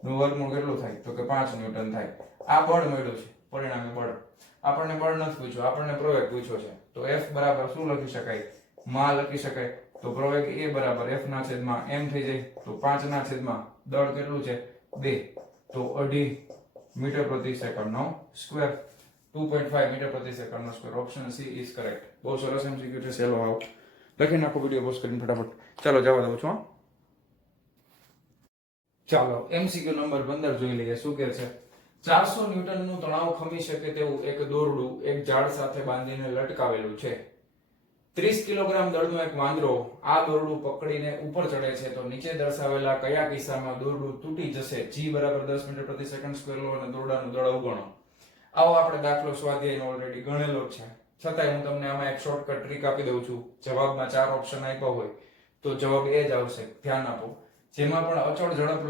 નું વર્ગમૂળ કેટલું થાય તો કે 5 ન્યૂટન થાય. આ બળ મળ્યું છે પરિણામી બળ. આપણને બળ નથી પૂછ્યું, આપણને પ્રવેગ પૂછ્યો છે. તો F બરાબર શું લખી શકાય માં લખી શકાય. તો પ્રવેગ A બરાબર F ના છેદમાં m થઈ જાય. તો 5 ના છેદમાં દળ કેટલું છે 2 તો 2.5 મીટર પ્રતિ સેકન્ડ નો સ્ક્વેર. 2.5 મીટર પ્રતિ સેકન્ડ નો square. Option C is correct. બહુ સરસ એમસીક્યુ છે, સેલો આવો લખી નાખો વિડિયો પોઝ કરીને ફટાફટ. ચાલો જવા દઉં છું. ચાલો એમસીક્યુ નંબર 15 જોઈ લઈએ શું કહે છે. 400 ન્યૂટનનું તણાવ ખમી શકે તેવું એક દોરડું એક ઝાડ સાથે બાંધીને લટકાવેલું છે. 30 કિલોગ્રામ દળનો એક વાંદરો આ દોરડું પકડીને ઉપર ચડે છે તો નીચે દર્શાવેલા કયા કિસ્સામાં દોરડું તૂટી જશે? g બરાબર 10 મીટર પ્રતિ સેકન્ડ સ્ક્વેર લો અને દોરડાનું દળ અવગણો. આવો આપણે દાખલો સ્વાધ્યાયનો ઓલરેડી ગણેલો છે, છતાંય હું તમને આમાં એક શોર્ટકટ ટ્રીક આપી દઉં છું. જવાબમાં 4 ઓપ્શન આપ્યા હોય તો જવાબ એ જ આવશે, ધ્યાન આપો. જેમાં પણ અચળ ઝડપ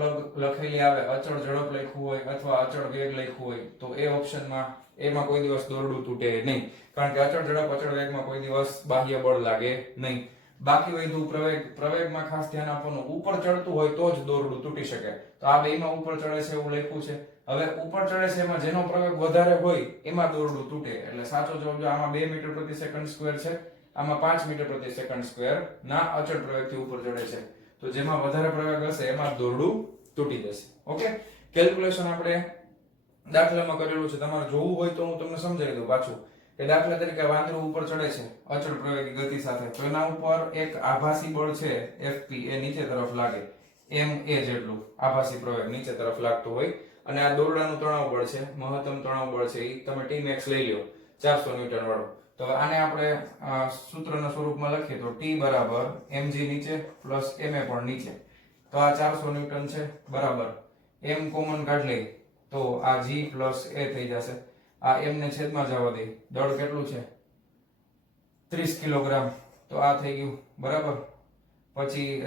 લખેલી આવે, અચળ ઝડપ લખ્યું હોય અથવા અચળ વેગ લખ્યું હોય તો એ ઓપ્શનમાં એમાં કોઈ દિવસ દોરડું તૂટે નહીં, કારણ કે અચળ ઝડપ અચળ વેગમાં કોઈ દિવસ બાહ્ય બળ લાગે નહીં. બાકી વધુ પ્રવેગમાં ખાસ ધ્યાન આપવાનું, ઉપર ચડતું હોય તો જ દોરડું તૂટી શકે. તો આ બેમાં ઉપર ચડે છે એવું લખ્યું છે. હવે ઉપર ચડે છે એમાં જેનો પ્રવેગ વધારે હોય એમાં દોરડું તૂટે, એટલે સાચો જવાબ જો આમાં 2 મીટર પ્રતિ સેકન્ડ સ્ક્વેર છે, આમાં 5 મીટર પ્રતિ સેકન્ડ સ્ક્વેર ના અચળ પ્રવેગથી ઉપર ચડે છે તો જેમાં વધારે પ્રવેગ હશે એમાં દોરડું તૂટી જશે. ઓકે, કેલ્ક્યુલેશન આપણે દાખલામાં કરેલું છે, તમારે જોવું હોય તો હું તમને સમજાવી દઉં પાછું કે દાખલા તરીકે વાંદરું ઉપર ચડે છે અચળ પ્રવેગી ગતિ સાથે, તો એના ઉપર એક આભાસી બળ છે Fp એ નીચે તરફ લાગે, ma જેટલું આભાસી પ્રવેગ નીચે તરફ લાગતો હોય, અને આ દોરડાનું તણાવ બળ છે, મહત્તમ તણાવ બળ છે એ તમે Tmax લઈ લ્યો 400 ન્યૂટન વાળો. તો આને આપણે સૂત્રના સ્વરૂપમાં લખીએ તો T બરાબર mg નીચે પ્લસ ma પણ નીચે. તો આ 400 ન્યૂટન છે બરાબર, m કોમન કાઢ લઈએ તો આ g પ્લસ a થઈ જશે. આ m ને છેદમાં જવા દે, દળ કેટલું છે 30 કિલોગ્રામ, તો આ થઈ ગયું બરાબર. પછી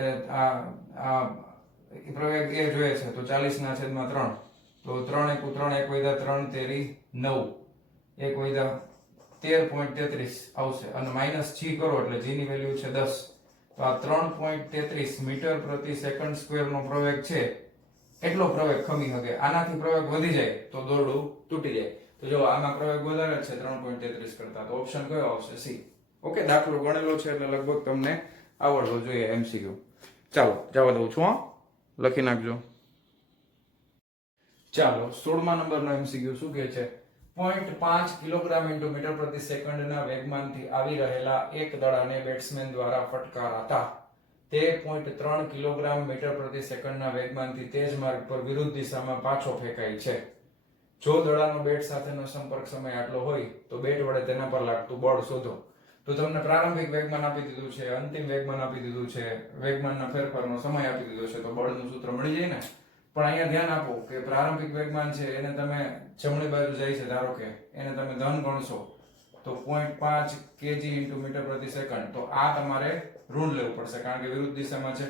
આ પ્રવેગ એ જોઈએ છે તો 40 ના છેદમાં 3, તો 3 એકુ 3 એક વૈધા 3 તેરી 9, એક વૈધા 13.33 આવશે, અને માઈનસ g કરો એટલે g ની વેલ્યુ છે 10. તો આ 3.33 મીટર પ્રતિ સેકન્ડ સ્ક્વેર નો પ્રવેગ છે, એટલો પ્રવેગ ખમી શકે. આનાથી પ્રવેગ વધી જાય તો દોરડું તૂટી જાય. તો જો આમાં પ્રવેગ વધારે છે 3.33 કરતા, તો ઓપ્શન કયો આવશે? સી. ઓકે, દાખલો ગણેલો છે એટલે લગભગ તમને આવડવો જોઈએ એમસીક્યુ. ચાલો જવા દઉં છું, લખી નાખજો. ચાલો 16મા નંબરનો એમસીક્યુ શું કહે છે? 0.5 કિલોગ્રામ ઇન્ટુ મીટર પ્રતિ સેકન્ડના વેગમાનથી આવી રહેલા એક દડાને બેટ્સમેન દ્વારા ફટકારાતા તે 0.3 કિલોગ્રામ મીટર પ્રતિ સેકન્ડના વેગમાનથી તેજ માર્ગ પર વિરુદ્ધ દિશામાં પાછો ફેંકાય છે. જો દડાનો બેટ સાથેનો સંપર્ક સમય આટલો હોય તો બેટ વડે તેના પર લાગતું બળ શોધો. તો તમને પ્રારંભિક વેગમાન આપી દીધું છે, અંતિમ વેગમાન આપી દીધું છે, વેગમાનના ફેરફારનો સમય આપી દીધો છે, તો બળનું સૂત્ર મળી જાય ને. પણ અહીંયા ધ્યાન આપો કે પ્રારંભિક વેગમાન છે એને તમે જમણી બાજુ જાય છે, ધારો કે એને તમે ધન ગણશો તો 0.5 kg × મીટર પ્રતિ સેકન્ડ, તો આ તમારે ઋણ લેવું પડશે કારણ કે વિરુદ્ધ દિશામાં છે,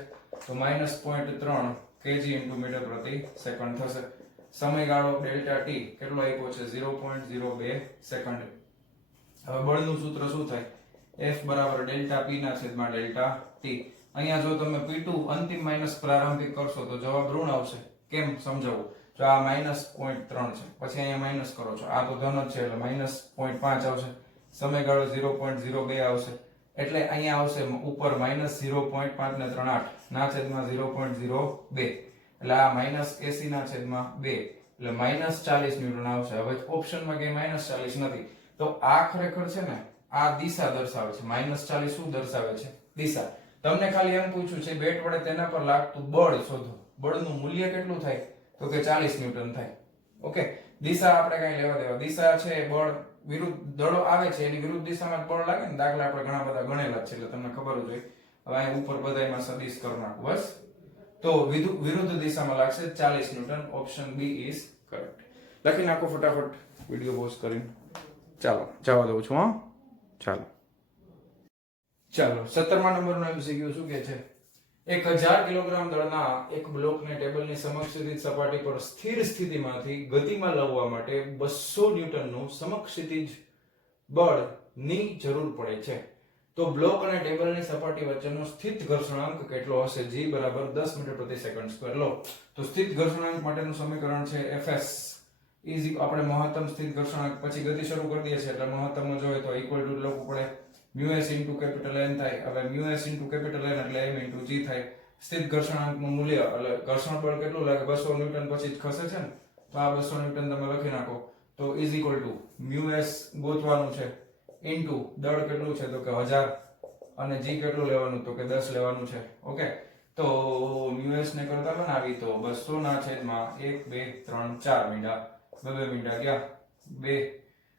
તો -0.3 kg × મીટર પ્રતિ સેકન્ડ થશે. સમયગાળો ડેલ્ટા ટી કેટલો આપ્યો છે? 0.02 સેકન્ડ. હવે બળનું સૂત્ર શું થાય? F બરાબર ડેલ્ટા P ના છેદમાં ડેલ્ટા T. અહીંયા જો તમે P2 અંતિમ માઈનસ પ્રારંભિક કરશો તો જવાબ ઋણ આવશે. કેમ સમજાવું? જો આ -0.3 છે, પછી અહીંયા માઈનસ કરો છો, આ તો ધન જ છે એટલે -0.5 આવશે, સમયગાળો 0.02 આવશે, એટલે અહીંયા આવશે ઉપર -0.5 ને 3 8 ના છેદમાં 0.02, એટલે આ -80 ના છેદમાં 2 એટલે -40 ન્યૂટન આવશે. હવે ઓપ્શનમાં કે -40 નથી, તો આ ખરેખર છે ને આ દિશા દર્શાવે છે. -40 શું દર્શાવે છે? દિશા. તમને ખાલી એમ પૂછ્યું છે બેટ વડે તેના પર લાગતું બળ શોધો. બળનું મૂલ્ય કેટલું થાય? તો કે 40 ન્યૂટન થાય. ઓકે, દિશા આપણે કઈ લેવા દેવા. દિશા છે બળ વિરુદ્ધ દડો આવે છે એની વિરુદ્ધ દિશામાં બળ લાગે ને, દાખલા આપણે ઘણા બધા ગણેલા છે એટલે તમને ખબર જ હોય. હવે અહીં ઉપર બધાયમાં સદિશ કરી નાખું બસ. તો વિરુદ્ધ દિશામાં લાગશે 40 newton. Option B is correct. લખી નાખો ફટાફટ વિડિયો પોઝ કરીને. ચાલો જવા દઉં છું. ચાલો 17મા નંબરનો MCQ શું કહે છે? 1000 કિલોગ્રામ દળના એક બ્લોકને ટેબલની સમક્ષિતિજ સપાટી પર સ્થિર સ્થિતિમાંથી ગતિમાં લાવવા માટે 200 ન્યૂટનનું સમક્ષિતિજ બળની જરૂર પડે છે. તો બ્લોક અને ટેબલની સપાટી વચ્ચેનો સ્થિત ઘર્ષણાંક કેટલો હશે? G બરાબર 10 મીટર પ્રતિ સેકન્ડ સ્ક્વેર લો. તો સ્થિત ઘર્ષણાંક માટેનું સમીકરણ છે Fs ઇઝ આપણે મહત્તમ સ્થિત ઘર્ષણાંક, પછી ગતિ શરૂ કરી દઈએ છીએ એટલે મહત્તમ જોઈએ તો ઇક્વલ ટુ લખવું પડે μs * કેપિટલ N થાય. હવે μs * કેપિટલ N એટલે m * g થાય. સ્થિત ઘર્ષણાંકનું મૂલ્ય એટલે ઘર્ષણ બળ કેટલું લાગે? 200 ન્યૂટન પછી જ ખસે છે ને, તો આ 200 ન્યૂટન તમે લખી નાખો. તો ઇઝ ઇક્વલ ટુ μs ગોતવાનું છે ઇન્ટુ દળ કેટલું છે તો કે 1000 અને g કેટલું લેવાનું તો કે 10 લેવાનું છે. ઓકે, તો μs ને કરતા બનાવી તો 200 ના છેદમાં 1 2 3 4 મીંડા 2 મીંડા ગયા 2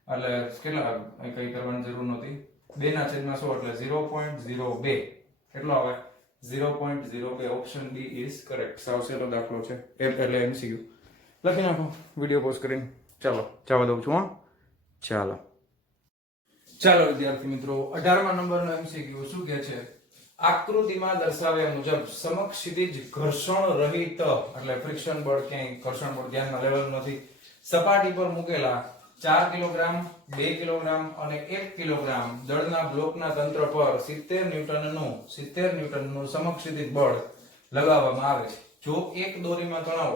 એટલે કેટલા કઈ કરવાની જરૂર નહોતી. 2 ના છેદમાં 100 એટલે 0.02 કેટલો આવે? 0.02. Option D is correct. સાવ સહેલો દાખલો છે એટલે MCQ લખી નાખો વિડિયો પોઝ કરીને. ચાલો જવા દઉં છું. ચાલો વિદ્યાર્થી મિત્રો 18મા નંબરનો MCQ શું કહે છે? આકૃતિમાં દર્શાવ્યા મુજબ સમક્ષિતિજ ઘર્ષણ રહિત એટલે ફ્રિક્શન બળ, ક્યાંય ઘર્ષણ બળ ધ્યાનમાં લેવાનું નથી, સપાટી પર મૂકેલા 4 કિલોગ્રામ 2 કિલોગ્રામ અને 1 કિલોગ્રામ દળના બ્લોકના તંત્ર પર 70 ન્યૂટનનું સમક્ષિતિજ બળ લગાવવામાં આવે છે. જો એક દોરીમાં તણાવ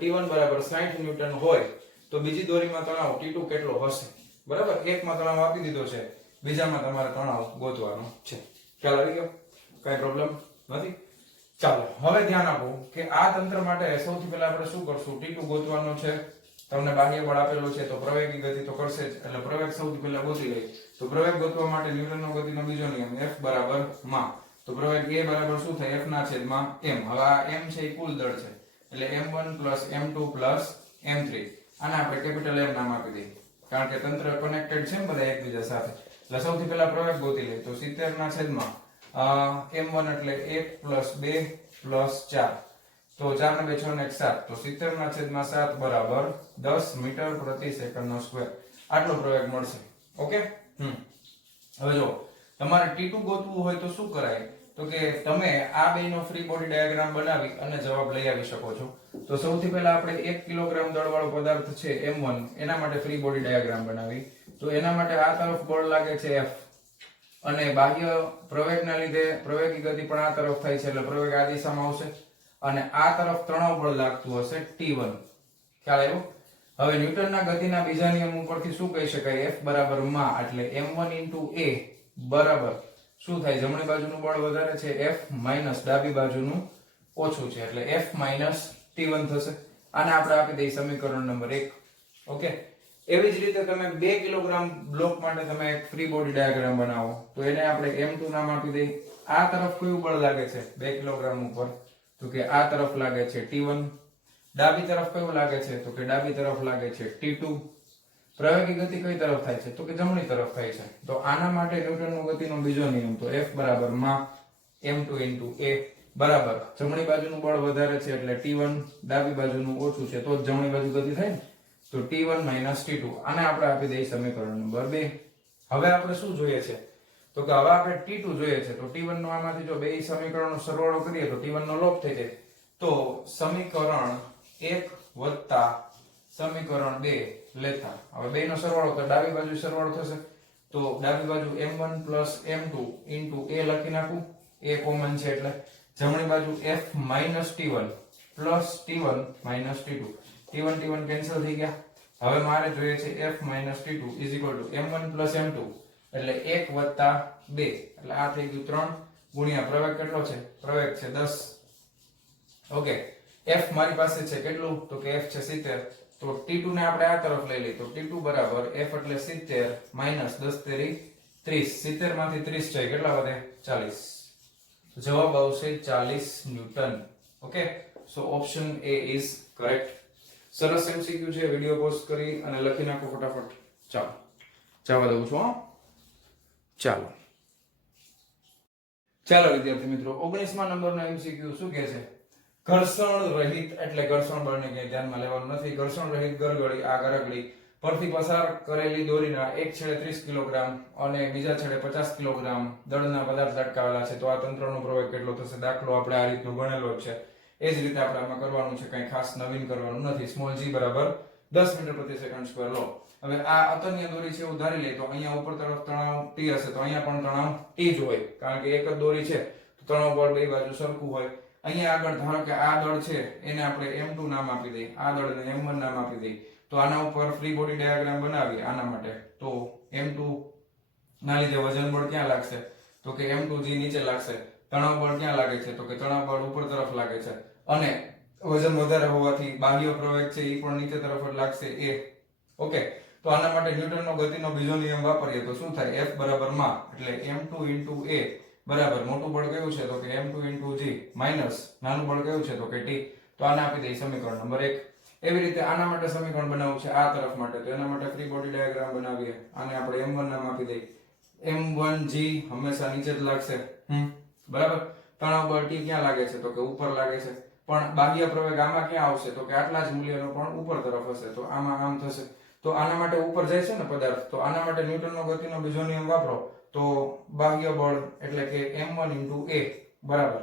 T1 બરાબર 60 ન્યૂટન હોય તો બીજી દોરીમાં તણાવ T2 કેટલો હશે? બરાબર, એકમાં તણાવ આપી દીધો છે, બીજામાં તમારે તણાવ ગોતવાનો છે. ખ્યાલ આવી ગયો? કઈ પ્રોબ્લેમ નથી? ચાલો હવે ધ્યાન આપો કે આ તંત્ર માટે સૌથી પહેલા આપણે શું કરશું? T2 ગોતવાનો છે. તમને બાહ્ય બળ આપેલું છે તો પ્રવેગી ગતિ તો કરશે જ, એટલે પ્રવેગ સૌથી પહેલા ગોતી લઈએ. તો પ્રવેગ ગોતવા માટે ન્યૂટનનો ગતિનો બીજો નિયમ F બરાબર માં. તો પ્રવેગ A બરાબર શું થાય? F ના છેદમાં m. હવે આ m છે એ કુલ દળ છે એટલે m1 + m2 + m3. આને આપણે કેપિટલ M નામ આપી દઈએ કારણ કે તંત્ર કનેક્ટેડ છે ને બધા એકબીજા સાથે. એટલે સૌથી પહેલા પ્રવેગ ગોતી લઈએ તો 70 ના છેદમાં m1 એટલે 1 + 2 + 4, તો 4 ને 2 6 ને 1 7, તો 70 ના છેદમાં 7 બરાબર 10 મીટર પ્રતિ સેકન્ડનો સ્ક્વેર. આટલો પ્રવેગ મળશે. ઓકે, હવે જો તમારે T2 ગોતવું હોય તો શું કરાય? તો કે તમે આ બેનો ફ્રી બોડી ડાયાગ્રામ બનાવી અને જવાબ લઈ આવી શકો છો. તો સૌથી પહેલા આપણે 1 કિલોગ્રામ દળવાળો પદાર્થ છે m1 એના માટે ફ્રી બોડી ડાયાગ્રામ બનાવી. તો એના માટે આ તરફ બળ લાગે છે F અને બાહ્ય પ્રવેગના લીધે પ્રવેગી ગતિ પણ આ તરફ થાય છે એટલે પ્રવેગ આ દિશામાં આવશે અને આ તરફ તણાવ બળ લાગતું હશે T1. ખ્યાલ આવ્યો? હવે ન્યૂટનના ગતિના બીજા નિયમ ઉપરથી શું કહી શકાય? F બરાબર માં એટલે m1 * a બરાબર શું થાય? જમણી બાજુનું બળ વધારે છે F માઈનસ ડાબી બાજુનું ઓછું છે એટલે F - T1 થશે. આને આપણે આપી દઈએ સમીકરણ નંબર 1. ઓકે, એવી જ રીતે તમે 2 કિલોગ્રામ બ્લોક માટે તમે એક ફ્રી બોડી ડાયાગ્રામ બનાવો તો એને આપણે M2 નામ આપી દઈએ. આ તરફ કયું બળ લાગે છે 2 કિલોગ્રામ ઉપર? તો કે આ તરફ લાગે છે T1. ડાબી તરફ કયું લાગે છે? તો કે ડાબી તરફ લાગે છે T2. પ્રવેગી ગતિ કઈ તરફ થાય છે? તો કે જમણી તરફ થાય છે. તો આના માટે ન્યૂટનનો ગતિનો બીજો નિયમ તો F બરાબર માં m2 * a બરાબર જમણી બાજુનું બળ વધારે છે એટલે T1, ડાબી બાજુનું ઓછું છે તો જ જમણી બાજુ ગતિ થાય ને. તો T1 - T2 આને આપણે આપી દઈએ સમીકરણ નંબર 2. હવે આપણે શું જોઈએ છે? તો કે હવે આપણે T2 જોઈએ છે. તો T1 નો આમાંથી જો બે સમીકરણનો સરવાળો કરીએ તો T1 નો લોપ થઈ જાય. તો સમીકરણ 1 + સમીકરણ 2 લેતા હવે બેનો સરવાળો તો ડાબી બાજુ સરવાળો થશે. તો ડાબી બાજુ m1 + m2 * a લખી નાખું. a કોમન છે એટલે જમણી બાજુ f - T1 + T1 - T2. T1 cancel થઈ ગયા. હવે મારે જોઈએ છે f - T2 = m1 + m2 એટલે 1 + 2 એટલે આ થઈ ગયું 3 ગુણ્યા પ્રવેગ કેટલો છે? પ્રવેગ છે 10. ઓકે f મારી પાસે છે કેટલું? તો કે f છે 70. તો T2 ને આપણે આ તરફ લઈ લઈએ તો T2 બરાબર f એટલે 70 - 10 તેરી 30. 70 માંથી 30 જાય કેટલા વધે? 40. જવાબ આવશે 40 newton. Okay so option A is correct. સરસ MCQ છે. વિડિયો પોઝ કરી અને લખી નાખો ફટાફટ. ચાલો જવા દઉં છું. ચાલો વિદ્યાર્થી મિત્રો 19મા નંબરનો MCQ શું કહે છે? ઘર્ષણ રહિત એટલે ઘર્ષણ બળને ક્યાંય ધ્યાનમાં લેવાનું નથી. ઘર્ષણ રહિત ગરગડી આ ગરગડી પરથી પસાર કરેલી દોરીના એક છેડે 30 કિલોગ્રામ અને બીજા છેડે 50 કિલોગ્રામ દળના પદાર્થ લટકાવેલા છે તો આ તંત્રનો પ્રવેગ કેટલો થશે? દાખલો આપણે આ રીતનો ગણેલો જ છે. એ જ રીતે આપણે આમાં કરવાનું છે. કંઈ ખાસ નવીન કરવાનું નથી. સ્મોલ g બરાબર 10 મીટર પ્રતિ સેકન્ડ સ્ક્વેર લો. હવે આ અતન્ય દોરી છે એવું ધારી લઈએ તો અહીંયા ઉપર તરફ તણાવ T હશે તો અહીંયા પણ તણાવ T જ હોય કારણ કે એક જ દોરી છે તો તણાવ બળ બે બાજુ સરખું હોય. અહીંયા આગળ ધારો કે આ દળ છે એને આપણે m2 નામ આપી દઈએ. આ દળને m1 નામ આપી દઈએ. તો આના ઉપર ફ્રી બોડી ડાયાગ્રામ બનાવીએ આના માટે. તો m2 ના લીધે વજન બળ ક્યાં લાગશે? તો કે m2g નીચે લાગશે. તણાવ બળ ક્યાં લાગે છે? તો કે તણાવ બળ ઉપર તરફ લાગે છે અને વજન વધારે હોવાથી બાહ્ય પ્રવેગ છે એ પણ નીચે તરફ જ લાગશે a. ઓકે તો આના માટે ન્યૂટનનો ગતિનો બીજો નિયમ વાપરીએ તો શું થાય? F બરાબર માં એટલે m2 * a બરાબર મોટું બળ કયું છે? તો કે m2 * g માઈનસ નાનું બળ કયું છે? તો કે t. તો આને આપી દઈએ સમીકરણ નંબર 1. એવી રીતે આના માટે સમીકરણ બનાવવું છે આ તરફ માટે તો એના માટે ફ્રી બોડી ડાયાગ્રામ બનાવીએ. આને આપણે m1 નામ આપી દઈએ. m1g હંમેશા નીચે જ લાગશે. બરાબર તણાવ બળ t ક્યાં લાગે છે? તો કે ઉપર લાગે છે. પણ બાહ્ય પ્રવેગ આમાં ક્યાં આવશે? તો કે આટલા જ મૂલ્યનો પણ ઉપર તરફ હશે તો આમાં આમ થશે. તો આના માટે ઉપર જાય છે ને પદાર્થ તો આના માટે ન્યૂટનનો ગતિનો બીજો નિયમ વાપરો તો બાહ્ય બળ એટલે કે m1 * a બરાબર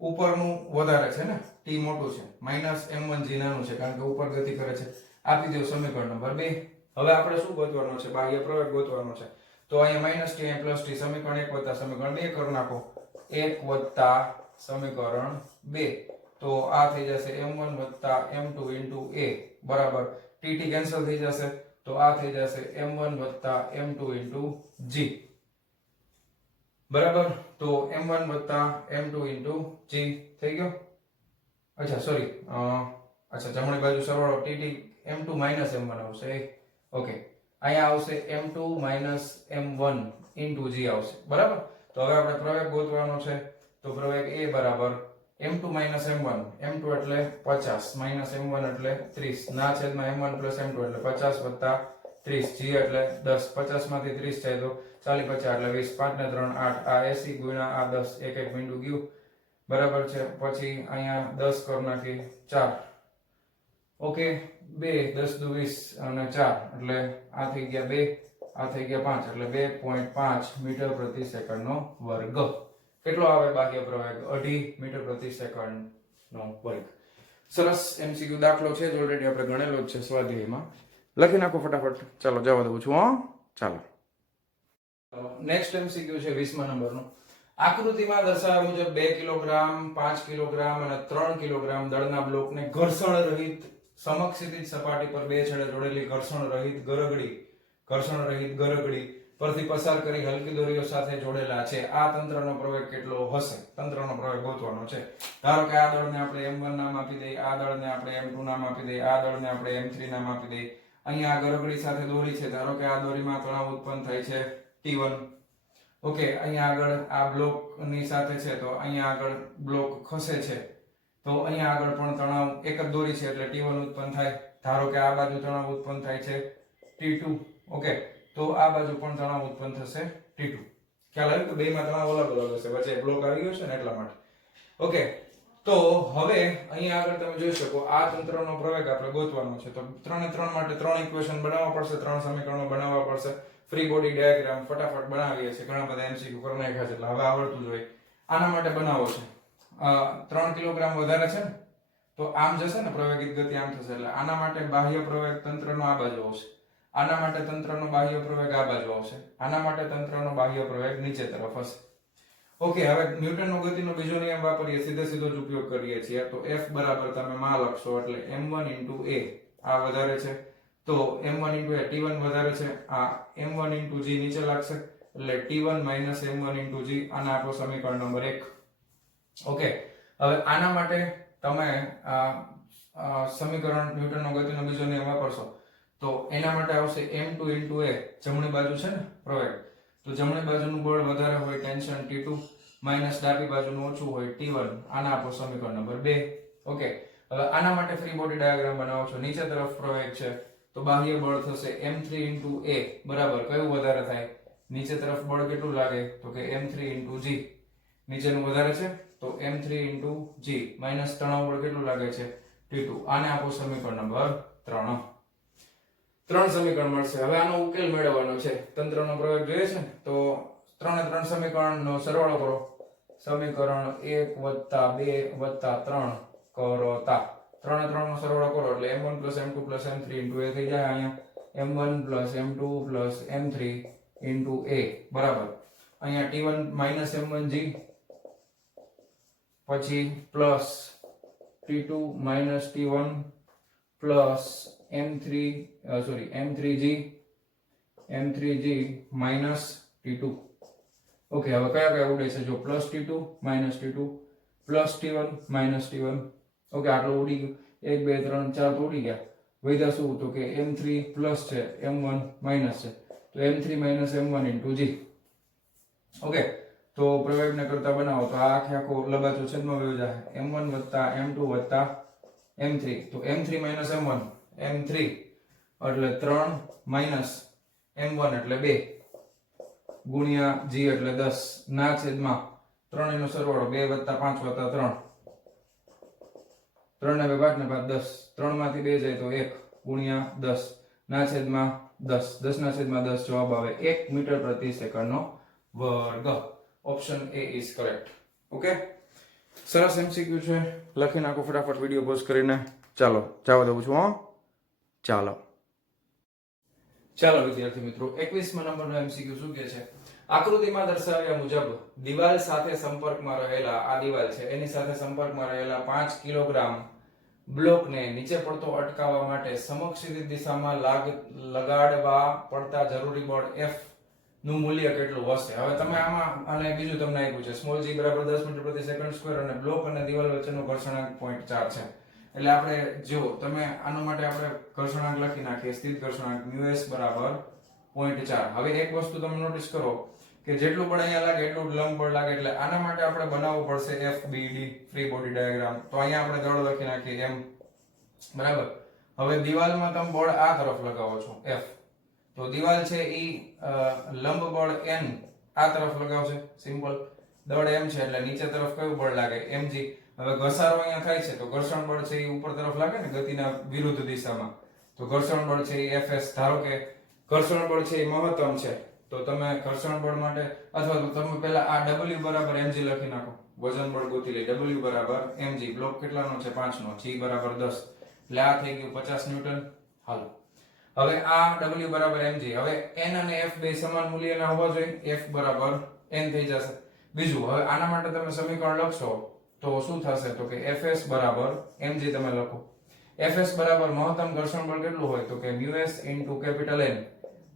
ઉપરનું વધારે છે ને t મોટું છે માઈનસ m1g નાનું છે કારણ કે ઉપર ગતિ કરે છે. આપી દો સમીકરણ નંબર 2. હવે આપણે શું ગોતવાનું છે? બાહ્ય પ્રવેગ ગોતવાનો છે. તો અહીંયા -t અહીંયા +t સમીકરણ 1 + સમીકરણ 2 કરી નાખો. 1 + સમીકરણ 2 તો આ થઈ જશે m1 + m2 * a બરાબર tt કેન્સલ થઈ જશે તો આ થઈ જશે m1 + m2 * g બરાબર. તો m1 + m2 * g થઈ ગયો. અચ્છા સોરી જમણી બાજુ સરવાળો tt m2 - m1 આવશે. ઓકે અહીંયા આવશે m2 - m1 * g આવશે. બરાબર તો હવે આપણે પ્રવેગ ગોતવાનો છે તો પ્રવેગ a બરાબર m2 - m1 m2 એટલે 50 - m1 એટલે 30 ના છેદમાં m1 + m2 એટલે 50 + 30 g એટલે 10 50 માંથી 30 જાય તો 40 50 એટલે 20 5 ને 3 8 આ 80 ગુણ્યા આ 10 એક એક બિંદુ ગયું બરાબર છે. પછી અહીંયા 10 કર નાખી 4 ઓકે 2 10 * 20 અને 4 એટલે આ થઈ ગયા 2 આ થઈ ગયા 5 એટલે 2.5 મીટર પ્રતિ સેકન્ડ નો વર્ગ. કેટલો આવે બાહ્ય પ્રવેગ? 2.5 મીટર પ્રતિ સેકન્ડ નો વર્ગ. સરસ MCQ દાખલો છે જ ઓલરેડી આપણે ગણેલો જ છે સ્વાધ્યાયમાં. લખી નાખો ફટાફટ. ચાલો જવા દઉં છું. ચાલો નેક્સ્ટ MCQ છે 20મા નંબરનો. આકૃતિમાં દર્શાવ્યા મુજબ 2 કિલોગ્રામ 5 કિલોગ્રામ અને 3 કિલોગ્રામ દળના બ્લોકને ઘર્ષણ રહિત સમક્ષિતિજ સપાટી પર બે છેડે જોડેલી ઘર્ષણ રહિત ગરગડી પરથી પસાર કરી હલકી દોરીઓ સાથે જોડેલા છે. આ તંત્રનો પ્રવેગ કેટલો હશે? તંત્રનો પ્રવેગ ગોતવાનો છે. ધારો કે આ દળને આપણે m1 નામ આપી દઈએ, આ દળને આપણે m2 નામ આપી દઈએ, આ દળને આપણે m3 નામ આપી દઈએ, અહીંયા આ ગરગડી સાથે દોરી છે, ધારો કે આ દોરીમાં તણાવ ઉત્પન્ન થાય છે T1. ઓકે, અહીંયા આગળ આ બ્લોક ની સાથે છે તો અહીંયા આગળ બ્લોક ખસે છે તો અહીંયા આગળ પણ તણાવ એક જ દોરી છે એટલે T1 ઉત્પન્ન થાય. ધારો કે આ બાજુ તણાવ ઉત્પન્ન થાય છે T2. ઓકે, તો આ બાજુ પણ તણાવ ઉત્પન્ન થશે T2. ખ્યાલ આવ્યો કે બેમાં તણાવ અલગ અલગ હશે, વચ્ચે બ્લોક આવી ગયો છે ને એટલા માટે. ઓકે, તો હવે અહીંયા આગળ તમે જોઈ શકો આ તંત્રનો પ્રવેગ આપણે ગોતવાનો છે તો 3 ને 3 માટે 3 ઇક્વેશન બનાવવા પડશે, 3 સમીકરણો બનાવવા પડશે. ફ્રી બોડી ડાયાગ્રામ ફટાફટ બનાવીએ છીએ, ઘણા બધા એમસીક્યુ કરી નાખ્યા છે એટલે હવે આવડતું જોઈએ. આના માટે બનાવો છે 3 કિલોગ્રામ વધારે છે ને તો આમ જશે ને પ્રવેગિત ગતિ આમ થશે એટલે આના માટે બાહ્ય પ્રવેગ તંત્રનો આ બાજુ આવશે, આના માટે તંત્રનો બાહ્ય પ્રવેગ આ બાજુ આવશે, આના માટે તંત્રનો બાહ્ય પ્રવેગ નીચે તરફ હશે. ઓકે, હવે ન્યૂટનનો ગતિનો બીજો નિયમ વાપરીએ, સીધો જ ઉપયોગ કરીએ છીએ તો F બરાબર તમે માં લખશો એટલે m1 * a આ વધારે છે તો m1 * a T1 વધારે છે, આ m1 * g નીચે લાગશે એટલે T1 - m1 * g આને આપણો સમીકરણ નંબર 1. ઓકે, હવે આના માટે તમે સમીકરણ ન્યૂટનનો ગતિનો બીજો નિયમ વાપરશો તો એના માટે આવશે m2 * a, જમણી બાજુ છે ને પ્રવેગ તો જમણી બાજુનું બળ વધારે હોય ટેન્શન T2 માઈનસ ડાબી બાજુનું ઓછું હોય T1, આના આપણો સમીકરણ નંબર 2. ઓકે, હવે આના માટે ફ્રી બોડી ડાયાગ્રામ બનાવો છો, નીચે તરફ પ્રવેગ છે તો બાહ્ય બળ થશે m3 * a બરાબર કયું વધારે થાય, નીચે તરફ બળ કેટલું લાગે તો કે m3 * g, નીચેનું વધારે છે તો m3 * g માઈનસ તણાવ બળ કેટલું લાગે છે T2, આને આપણો સમીકરણ નંબર 3. 3 સમીકરણ મળશે. હવે આનો ઉકેલ મેળવવાનો છે, તંત્રનો પ્રવેગ જોઈએ છે ને તો 3 ને 3 સમીકરણનો સરવાળો કરો, સમીકરણ 1 + 2 + 3 કરતા 3 ને 3 નો સરવાળો કરો એટલે m1 + m2 + m3 * a થઈ જાય. અહીંયા m1 + m2 + m3 * a બરાબર અહીંયા T1 - m1g પછી plus T2 - T1 plus m3g minus T2. Okay, હવે કયા કયા ઉડે છે જો plus T2 minus T2 plus T1 minus T1. Okay, આટલું ઉડી ગયું, 1 2 3 4 તો ઉડી ગયા, વધ્યા શું તો કે m3 પ્લસ છે m1 માઈનસ છે તો m3 - m1 * g. ઓકે, તો પ્રવેગને કરતા બનાવો તો આ આખો લંબાચો છેદમાં વયો જાય m1 + m2 + m3 તો m3 - m1 m3 એટલે 3 માઈનસ m1 એટલે 2 ગુણ્યા g એટલે 10 ના છેદમાં 3 નો સરવાળો 2 + 5 + 3 3 ને 2 5 ને 5 10 3 માંથી 2 જાય તો 1 ગુણ્યા 10 ના છેદમાં 10 10 ના છેદમાં 10 જવાબ આવે 1 મીટર પ્રતિ સેકન્ડનો વર્ગ. Option A is correct. Okay, સરસ એમસીક્યુ છે, લખી નાખો ફટાફટ વિડિયો પોઝ કરીને. ચાલો જવા દઉં છું. ચાલો વિદ્યાર્થી મિત્રો, 21મા નંબરનો એમસીક્યુ શું કહે છે, આકૃતિમાં દર્શાવ્યા મુજબ દિવાલ સાથે સંપર્કમાં રહેલા આ દિવાલ છે એની સાથે સંપર્કમાં રહેલા 5 કિલોગ્રામ બ્લોકને નીચે પડતો અટકાવવા માટે સમક્ષ દિશામાં લગાડવા પડતા જરૂરી બળ F નું મૂલ્ય કેટલું હશે. હવે તમે આમાં અને બીજું તમને આપ્યું છે સ્મોલ g = 10 મીટર પ્રતિ સેકન્ડ સ્ક્વેર અને બ્લોક અને દિવાલ વચ્ચેનો ઘર્ષણાંક 0.4 છે. એટલે આપણે જો તમે આના માટે આપણે ઘર્ષણાંક લખી નાખીએ, સ્થિત ઘર્ષણાંક μs = 0.4. હવે એક વસ્તુ તમે નોટિસ કરો કે જેટલું બળ અહીંયા લાગે એટલું લંબ બળ લાગે એટલે આના માટે આપણે બનાવવું પડશે FBD ફ્રી બોડી ડાયાગ્રામ. તો અહીંયા આપણે દળ લખી નાખીએ m બરાબર. હવે દિવાલમાં તમે બળ આ તરફ લગાવો છો F, તો દિવાલ છે ઈ લંબ બળ n આ તરફ લગાવશે, સિમ્પલ. દળ m છે એટલે નીચે તરફ કયું બળ લાગે mg. હવે ઘસારો અહીંયા થાય છે તો ઘર્ષણ બળ છે ઈ ઉપર તરફ લાગે ને ગતિના વિરુદ્ધ દિશામાં, તો ઘર્ષણ બળ છે ઈ Fs. ધારો કે ઘર્ષણ બળ છે ઈ મહત્તમ છે તો તમે ઘર્ષણ બળ માટે અથવા તો તમે પહેલા આ w = mg લખી નાખો, વજન બળ ગોતી લે. w = mg, બ્લોક કેટલાનો છે 5 નો, g = 10 એટલે આ થઈ ગયું 50 ન્યૂટન. હાલો, હવે આ w = mg. હવે n અને f બે સમાન મૂલ્યના હોવા જોઈએ, f = n થઈ જશે. બીજું, હવે આના માટે તમે સમીકરણ લખશો તો શું થશે તો કે Fs = mg તમે લખો. Fs બરાબર મહત્તમ ઘર્ષણ બળ કેટલું હોય તો કે μs * N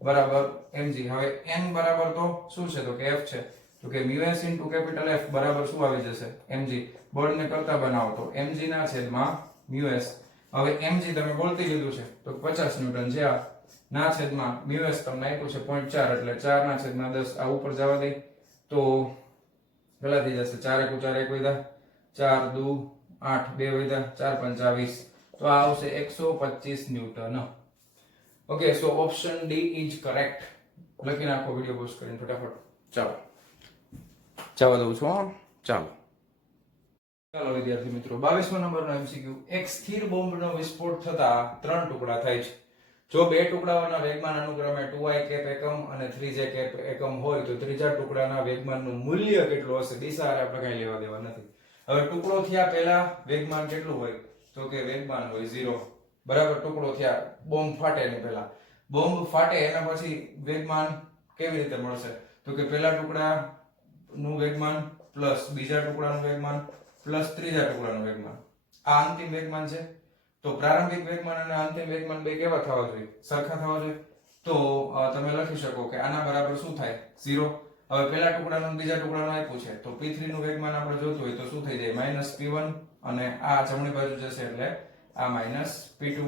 બરાબર mg. હવે n બરાબર તો શું છે તો કે f છે, તો કે μs * F બરાબર શું આવી જશે mg. બળને કરતા બનાવો તો mg ના છેદમાં μs. હવે mg તમે બોલતી લીધું છે તો 50 ન્યૂટન છે. આ ના છેદમાં µs તમને આપ્યું છે 0.4 એટલે 4 ના છેદમાં 10 આ ઉપર જવા દે તો પેલા થઈ જશે 4 * 4 1 વધ્યા 4 2 8 2 વધ્યા 4 5 20 તો આ આવશે 125 newton. Okay so option D is correct. લખી નાખો વિડિયો પોઝ કરીને ફટાફટ. ચાલો જવા દઉં છું. ચાલો વિદ્યાર્થી મિત્રો 22મો નંબરનો એમસીક્યુ. એક સ્થિર બોમ્બનો વિસ્ફોટ થતા 3 ટુકડા થાય છે. જો બે ટુકડાઓના વેગમાન અનુક્રમે 2i કેપ એકમ અને 3j કેપ એકમ હોય તો ત્રીજા ટુકડાના વેગમાનનું મૂલ્ય કેટલું હશે? દિશા આપણે કઈ લેવા દેવા નથી. હવે ટુકડો થયા પહેલા વેગમાન કેટલું હોય? તો કે વેગમાન હોય 0. બરાબર. ટુકડો થયા બોમ્બ ફાટે ને પહેલા બોમ્બ ફાટે એના પછી વેગમાન કેવી રીતે મળશે? તો કે પહેલા ટુકડાનું વેગમાન પ્લસ બીજા ટુકડાનું વેગમાન પ્લસ ત્રીજા ટુકડાનું વેગમાન. આ અંતિમ વેગમાન છે. તો પ્રારંભિક વેગમાન અને અંતિમ વેગમાન બે કેવા થવા જોઈએ? સરખા થવા જોઈએ. તો તમે લખી શકો કે આના બરાબર શું થાય? 0. હવે પહેલા ટુકડાનું બીજા ટુકડાનું આપ્યું છે તો p3 નું વેગમાન આપણે જોતું હોય તો શું થઈ જાય? -p1 અને આ જમણી બાજુ જશે એટલે આ -p2.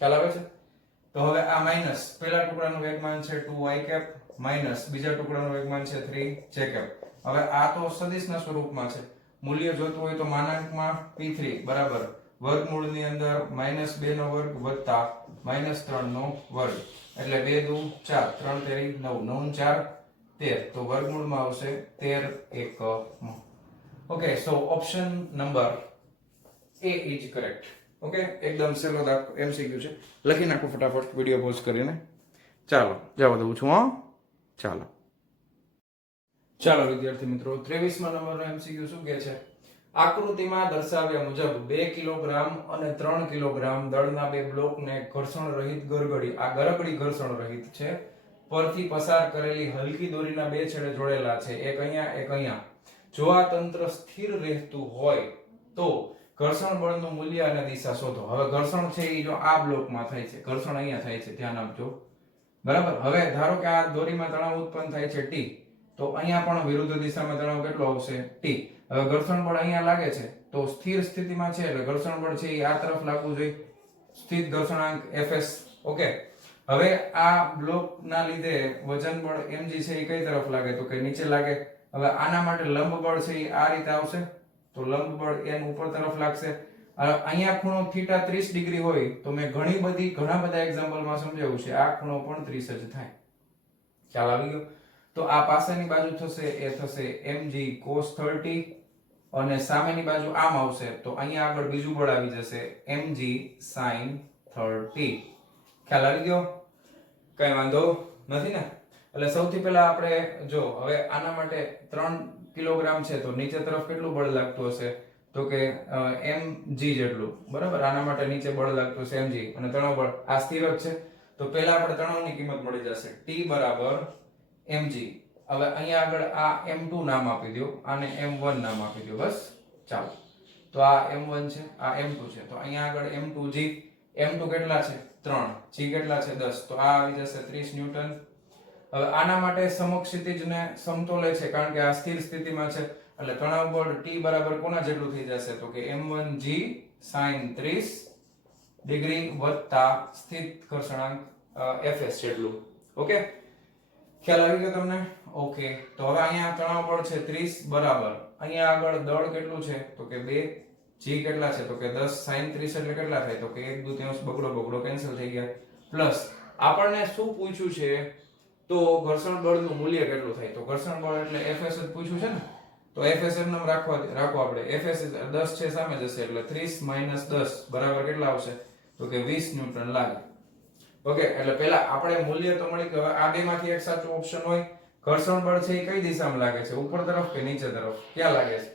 ખ્યાલ આવે છે? તો હવે આ માઈનસ પહેલા ટુકડાનું વેગમાન છે 2i કેપ માઈનસ બીજા ટુકડાનું વેગમાન છે 3j કેપ. હવે આ તો સદિશના સ્વરૂપમાં છે. મૂલ્ય જોતું હોય તો માનાંકમાં p3 બરાબર વર્ગમૂળની અંદર -2 નો વર્ગ વત્તા -3 નો વર્ગ એટલે 2 દુ 4 3 તેરી 9 9 4 13 તો વર્ગમૂળમાં આવશે 13 એકમ. Okay so option number A is correct. Okay એકદમ સહેલો એમસીક્યુ છે. લખી નાખો ફટાફટ વિડિયો પોઝ કરીને. ચાલો જવા દઉં છું. ચાલો વિદ્યાર્થી મિત્રો 23મા નંબરનો એમસીક્યુ શું કહે છે? આકૃતિમાં દર્શાવ્યા મુજબ 2 કિલોગ્રામ અને 3 કિલોગ્રામ દળના બે બ્લોકને ઘર્ષણ રહિત ગરગડી, આ ગરગડી ઘર્ષણ રહિત છે, પરથી પસાર કરેલી હલકી દોરીના બે છેડે જોડેલા છે, એક અહીંયા. જો આ તંત્ર સ્થિર રહેતું હોય તો ઘર્ષણ બળનું મૂલ્ય અને દિશા શોધો. હવે ઘર્ષણ છે એ જો આ બ્લોકમાં થાય છે, ઘર્ષણ અહીંયા થાય છે, ધ્યાન આપજો. બરાબર. હવે ધારો કે આ દોરીમાં તણાવ ઉત્પન્ન થાય છે t, તો અહીંયા પણ વિરુદ્ધ દિશામાં તણાવ કેટલો આવશે? t. હવે ઘર્ષણ બળ અહીંયા લાગે છે તો સ્થિર સ્થિતિમાં છે એટલે ઘર્ષણ બળ છે એ આ તરફ લાગવું જોઈએ, સ્થિત ઘર્ષણાંક Fs. ઓકે. હવે આ બ્લોકના લીધે વજન બળ mg છે એ કઈ તરફ લાગે? તો કે નીચે લાગે. હવે આના માટે લંબ બળ છે એ આ રીતે આવશે તો લંબ બળ n ઉપર તરફ લાગશે. અહીંયા ખૂણો θ 30 ડિગ્રી હોય તો મેં ઘણા બધા એક્ઝામ્પલમાં સમજાવ્યું છે આ ખૂણો પણ 30 જ થાય. ખ્યાલ આવી ગયો? તો આ પાસેની બાજુ થશે એ થશે mg cos 30 અને સામેની બાજુ આમ આવશે તો અહીંયા આગળ બીજું બળ આવી જશે mg sin 30. ખ્યાલ આવી ગયો? કઈ વાંધો નથી ને? એટલે સૌથી પહેલા આપણે જો હવે આના માટે 3 કિલોગ્રામ છે તો નીચે તરફ કેટલું બળ લાગતું હશે? તો કે mg જેટલું. બરાબર. આના માટે નીચે બળ લાગતું છે mg અને તણાવ બળ આ સ્થિર જ છે તો પહેલા આપણે તણાવની કિંમત મળી જશે t બરાબર mg. હવે અહીંયા આગળ આ m2 નામ આપી દો, આને m1 નામ આપી દો. બસ ચાલો. તો આ m1 છે, આ m2 છે. તો અહીંયા આગળ m2g, m2 કેટલા છે? 3, g કેટલા છે? 10. તો આ આવી જશે 30 ન્યૂટન. હવે આના માટે સમક્ષિતિજને સમતોલે છે કારણ કે આ સ્થિર સ્થિતિમાં છે એટલે તણાવ બળ t બરાબર કોના જેટલું થઈ જશે? તો કે m1g sin 30 ડિગ્રી વત્તા સ્થિત ઘર્ષણાંક Fs જેટલું. ઓકે ખ્યાલ આવી ગયો તમને? ઓકે. તો હવે અહીંયા તણાવ બળ છે 30 બરાબર અહીંયા આગળ દળ કેટલું છે? તો કે 2, g કેટલા છે? તો કે 10 sin 30 એટલે કેટલા થાય? તો કે 1/2 બગડો કેન્સલ થઈ ગયા. પ્લસ આપણને શું પૂછ્યું છે? તો ઘર્ષણ બળનું મૂલ્ય કેટલું થાય? તો ઘર્ષણ બળ એટલે Fs જ પૂછ્યું છે ને, તો Fs એમ નામ રાખો આપણે. Fs 10 છે સામે જશે એટલે 30 - 10 બરાબર કેટલા આવશે? તો કે 20 ન્યૂટન લાગે. ઓકે. એટલે પહેલા આપણે મૂલ્ય તો મળી ગયું. આ બેમાંથી એક સાચો ઓપ્શન હોય. ઘર્ષણ બળ છે એ કઈ દિશામાં લાગે છે? ઉપર તરફ કે નીચે તરફ? ક્યાં લાગે છે?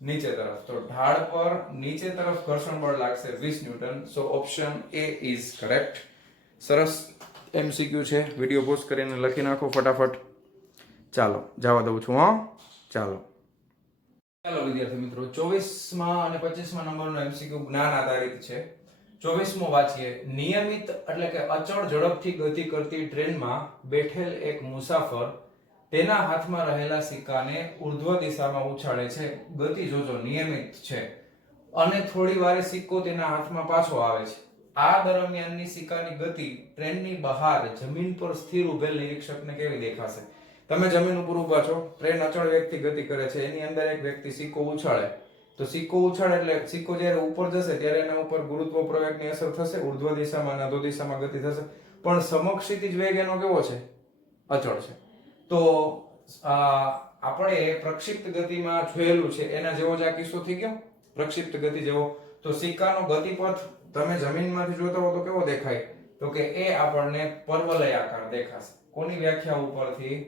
નીચે તરફ. તો ઢાળ પર નીચે તરફ ઘર્ષણ બળ લાગશે 20 newton. So option A is correct. સરસ એમસીક્યુ છે. વિડિયો પોઝ કરીને લખી નાખો ફટાફટ. ચાલો જવા દઉં છું. ચાલો વિદ્યાર્થી મિત્રો 24મા અને 25મા નંબરનો એમસીક્યુ જ્ઞાન આધારિત છે. 24મો વાંચીએ. નિયમિત એટલે કે અચળ ઝડપથી ગતિ કરતી ટ્રેનમાં બેઠેલ એક મુસાફર તેના હાથમાં રહેલા સિક્કાને ઉર્ધ્વ દિશામાં ઉછાળે છે. ગતિ જોજો નિયમિત છે. અને થોડી વારે સિક્કો તેના હાથમાં પાછો આવે છે. આ દરમિયાનની સિક્કાની ગતિ ટ્રેનની બહાર જમીન પર સ્થિર ઉભેલ નિરીક્ષકને કેવી દેખાશે? તમે જમીન ઉપર ઊભા છો, ટ્રેન અચળ વેગથી ગતિ કરે છે, એની અંદર એક વ્યક્તિ સિક્કો ઉછાળે, તો સિક્કો ઉછાળે એટલે સિક્કો જ્યારે ઉપર જશે ત્યારે એના ઉપર ગુરુત્વ પ્રવેગની અસર થશે, ઉર્ધ્વ દિશામાં અને અધો દિશામાં ગતિ થશે, પણ સમક્ષિતિજ વેગ એનો કેવો છે? અચળ છે. તો આપણે પ્રક્ષિપ્ત ગતિમાં જોયેલું છે એના જેવો જ આ કિસ્સો થઈ ગયો, પ્રક્ષિપ્ત ગતિ જેવો. તો સિક્કાનો ગતિપથ તમે જમીનમાંથી જોતા હો તો કેવો દેખાય? તો કે એ આપણને પરવલયાકાર દેખાશે. કોની વ્યાખ્યા ઉપરથી?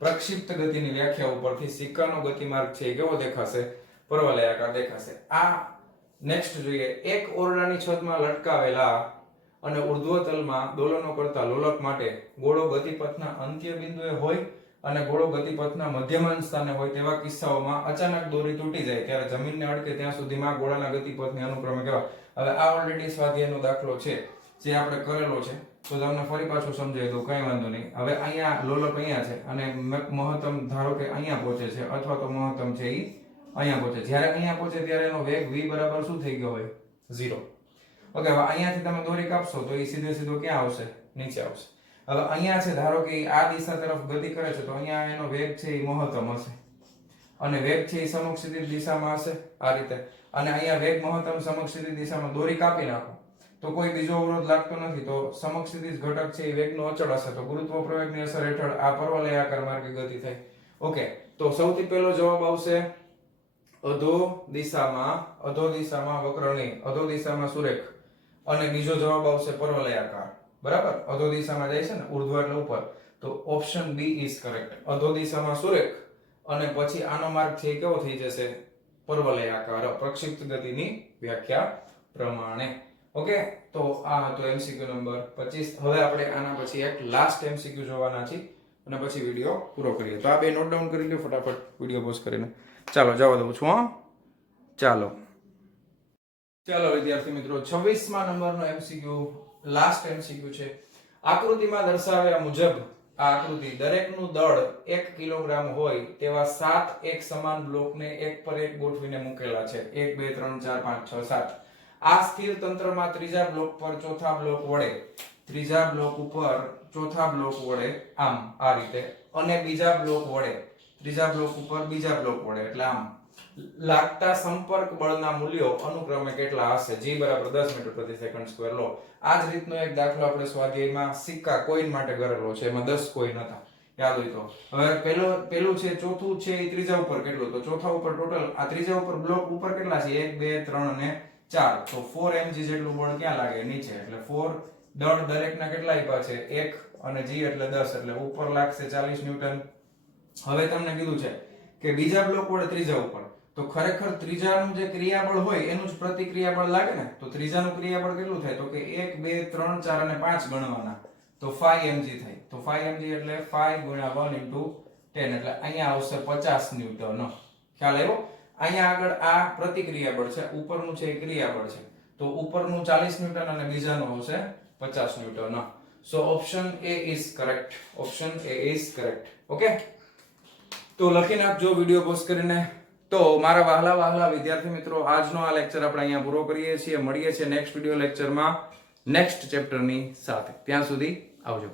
પ્રક્ષિપ્ત ગતિની વ્યાખ્યા ઉપરથી સિક્કાનો ગતિમાર્ગ છે એ કેવો દેખાશે? પરવલયાકાર દેખાશે. આ નેક્સ્ટ જોઈએ. એક ઓરડાની છતમાં લટકાવેલા અને ઉર્ધ્વ તલમાં દોલનો કરતા લોલક માટે ગોળો ગતિપથના અંત્ય બિંદુએ હોય અને ગોળો ગતિપથના મધ્યમાન સ્થાને હોય તેવા કિસ્સાઓમાં અચાનક દોરી તૂટી જાય ત્યારે જમીનને અડકે ત્યાં સુધીમાં ગોળાના ગતિપથને અનુક્રમે કહેવાય. હવે આ ઓલરેડી સ્વાધ્યાયનો દાખલો છે જે આપણે કરેલો છે, તો તમને ફરી પાછું સમજાવી દઉં, કઈ વાંધો નહીં. હવે અહીંયા લોલક અહીંયા છે અને મહત્તમ ધારો કે અહીંયા પહોંચે છે અથવા તો મહત્તમ છે એ અહીંયા પહોંચે. જ્યારે અહીંયા પહોંચે ત્યારે એનો વેગ v બરાબર શું થઈ ગયો હોય? 0. ઓકે, હવે અહીંયાથી તમે દોરી કાપશો તો એ સીધે સીધો ક્યાં આવશે? નીચે આવશે. હવે અહીંયા છે, ધારો કે આ દિશા તરફ ગતિ કરે છે તો અહીંયા એનો વેગ છે એ મહત્તમ હશે અને વેગ છે એ સમક્ષિતિજ દિશામાં હશે આ રીતે. અને અહીંયા વેગ મહત્તમ સમક્ષિતિજ દિશામાં દોરી કાપી નાખો તો કોઈ બીજો અવરોધ લાગતો નથી, તો સમક્ષિતિજ ઘટક છે એ વેગનો અચળ હશે, તો ગુરુત્વ પ્રવેગની અસર હેઠળ આ પરવલયાકાર માર્ગે ગતિ થાય. ઓકે, તો સૌથી પહેલો જવાબ આવશે અધો દિશામાં વક્રની, અધો દિશામાં સુરેખ, અને બીજો જવાબ આવશે પરવલયાકાર. બરાબર, અધો દિશામાં જાય છે ને, ઉર્ધ્વ એટલે ઉપર, તો ઓપ્શન બી ઇઝ કરેક્ટ. અધો દિશામાં સુરેખ અને પછી આનો માર્ગ છે કેવો થઈ જશે? પરવલયાકાર, પ્રક્ષિપ્ત ગતિની વ્યાખ્યા પ્રમાણે. ઓકે, તો આ હતો એમસીક્યુ નંબર 25. હવે આપણે આના પછી એક લાસ્ટ એમસીક્યુ જોવાના છીએ અને પછી વિડિયો પૂરો કરીએ. તો આ બે નોટ ડાઉન કરી લો ફટાફટ વિડિયો પોઝ કરીને. ચાલો જવા દઉં છું. ચાલો વિદ્યાર્થી મિત્રો, 26મા નંબરનો એમસીક્યુ લાસ્ટ એમસીક્યુ છે. આકૃતિમાં દર્શાવ્યા મુજબ આ આકૃતિ દરેકનું દળ 1 કિલોગ્રામ હોય તેવા 7 એક સમાન બ્લોકને એક પર એક ગોઠવીને મૂકેલા છે. 1 2 3 4 5 6 7. આ સ્થિર તંત્રમાં ત્રીજા બ્લોક પર ચોથા બ્લોક વડે, ત્રીજા બ્લોક ઉપર ચોથા બ્લોક વડે આમ આ રીતે, અને બીજા બ્લોક વડે ત્રીજા બ્લોક ઉપર બીજા બ્લોક વડે એટલે આમ લાગતા સંપર્ક બળના મૂલ્યો અનુક્રમે કેટલા હશે? g બરાબર 10 મીટર પ્રતિ સેકન્ડ સ્ક્વેર લો. આ જ રીતનો એક દાખલો આપણે સ્વાધ્યાયમાં સિક્કા કોઈન માટે કરેલો છે, એમાં 10 કોઈન હતા, યાદ હોય તો. હવે પેલું છે, ચોથું છે એ ત્રીજા ઉપર કેટલું? તો ચોથા ઉપર ટોટલ આ ત્રીજા ઉપર બ્લોક ઉપર કેટલા છે? 1 2 3 અને 4. તો 4 mg જેટલું બળ ક્યાં લાગે? નીચે. એટલે 4 દળ દરેકના કેટલા આપ્યા છે? 1 અને g એટલે 10 એટલે ઉપર લાગશે 40 ન્યૂટન. હવે તમને કીધું છે કે બીજા બ્લોક વડે ત્રીજા ઉપર, તો ખરેખર ત્રીજાનું જે ક્રિયાબળ હોય એનું જ પ્રતિક્રિયાબળ લાગે ને. તો ત્રીજાનું ક્રિયાબળ કેટલું થાય? તો કે 1 2 3 4 અને 5 ગણવાના, તો 5 mg થાય. તો 5 mg એટલે 5 ગુણ્યા 1 * 10 એટલે અહીંયા આવશે 50 ન્યૂટન. ખ્યાલ આવ્યો? અહીંયા આગળ આ પ્રતિક્રિયાબળ છે, ઉપરનું છે એ ક્રિયાબળ છે, તો ઉપરનું 40 ન્યૂટન અને બીજાનું આવશે 50 newton. So option A is correct. Option A is correct. Okay, તો લખી નાખજો વિડિયો પોઝ કરીને. તો મારા વહાલા વિદ્યાર્થી મિત્રો, આજનો આ લેક્ચર આપણે અહીંયા પૂરો કરીએ છીએ. મળીએ છીએ નેક્સ્ટ વિડિયો લેક્ચરમાં નેક્સ્ટ ચેપ્ટરની સાથે. ત્યાં સુધી આવજો.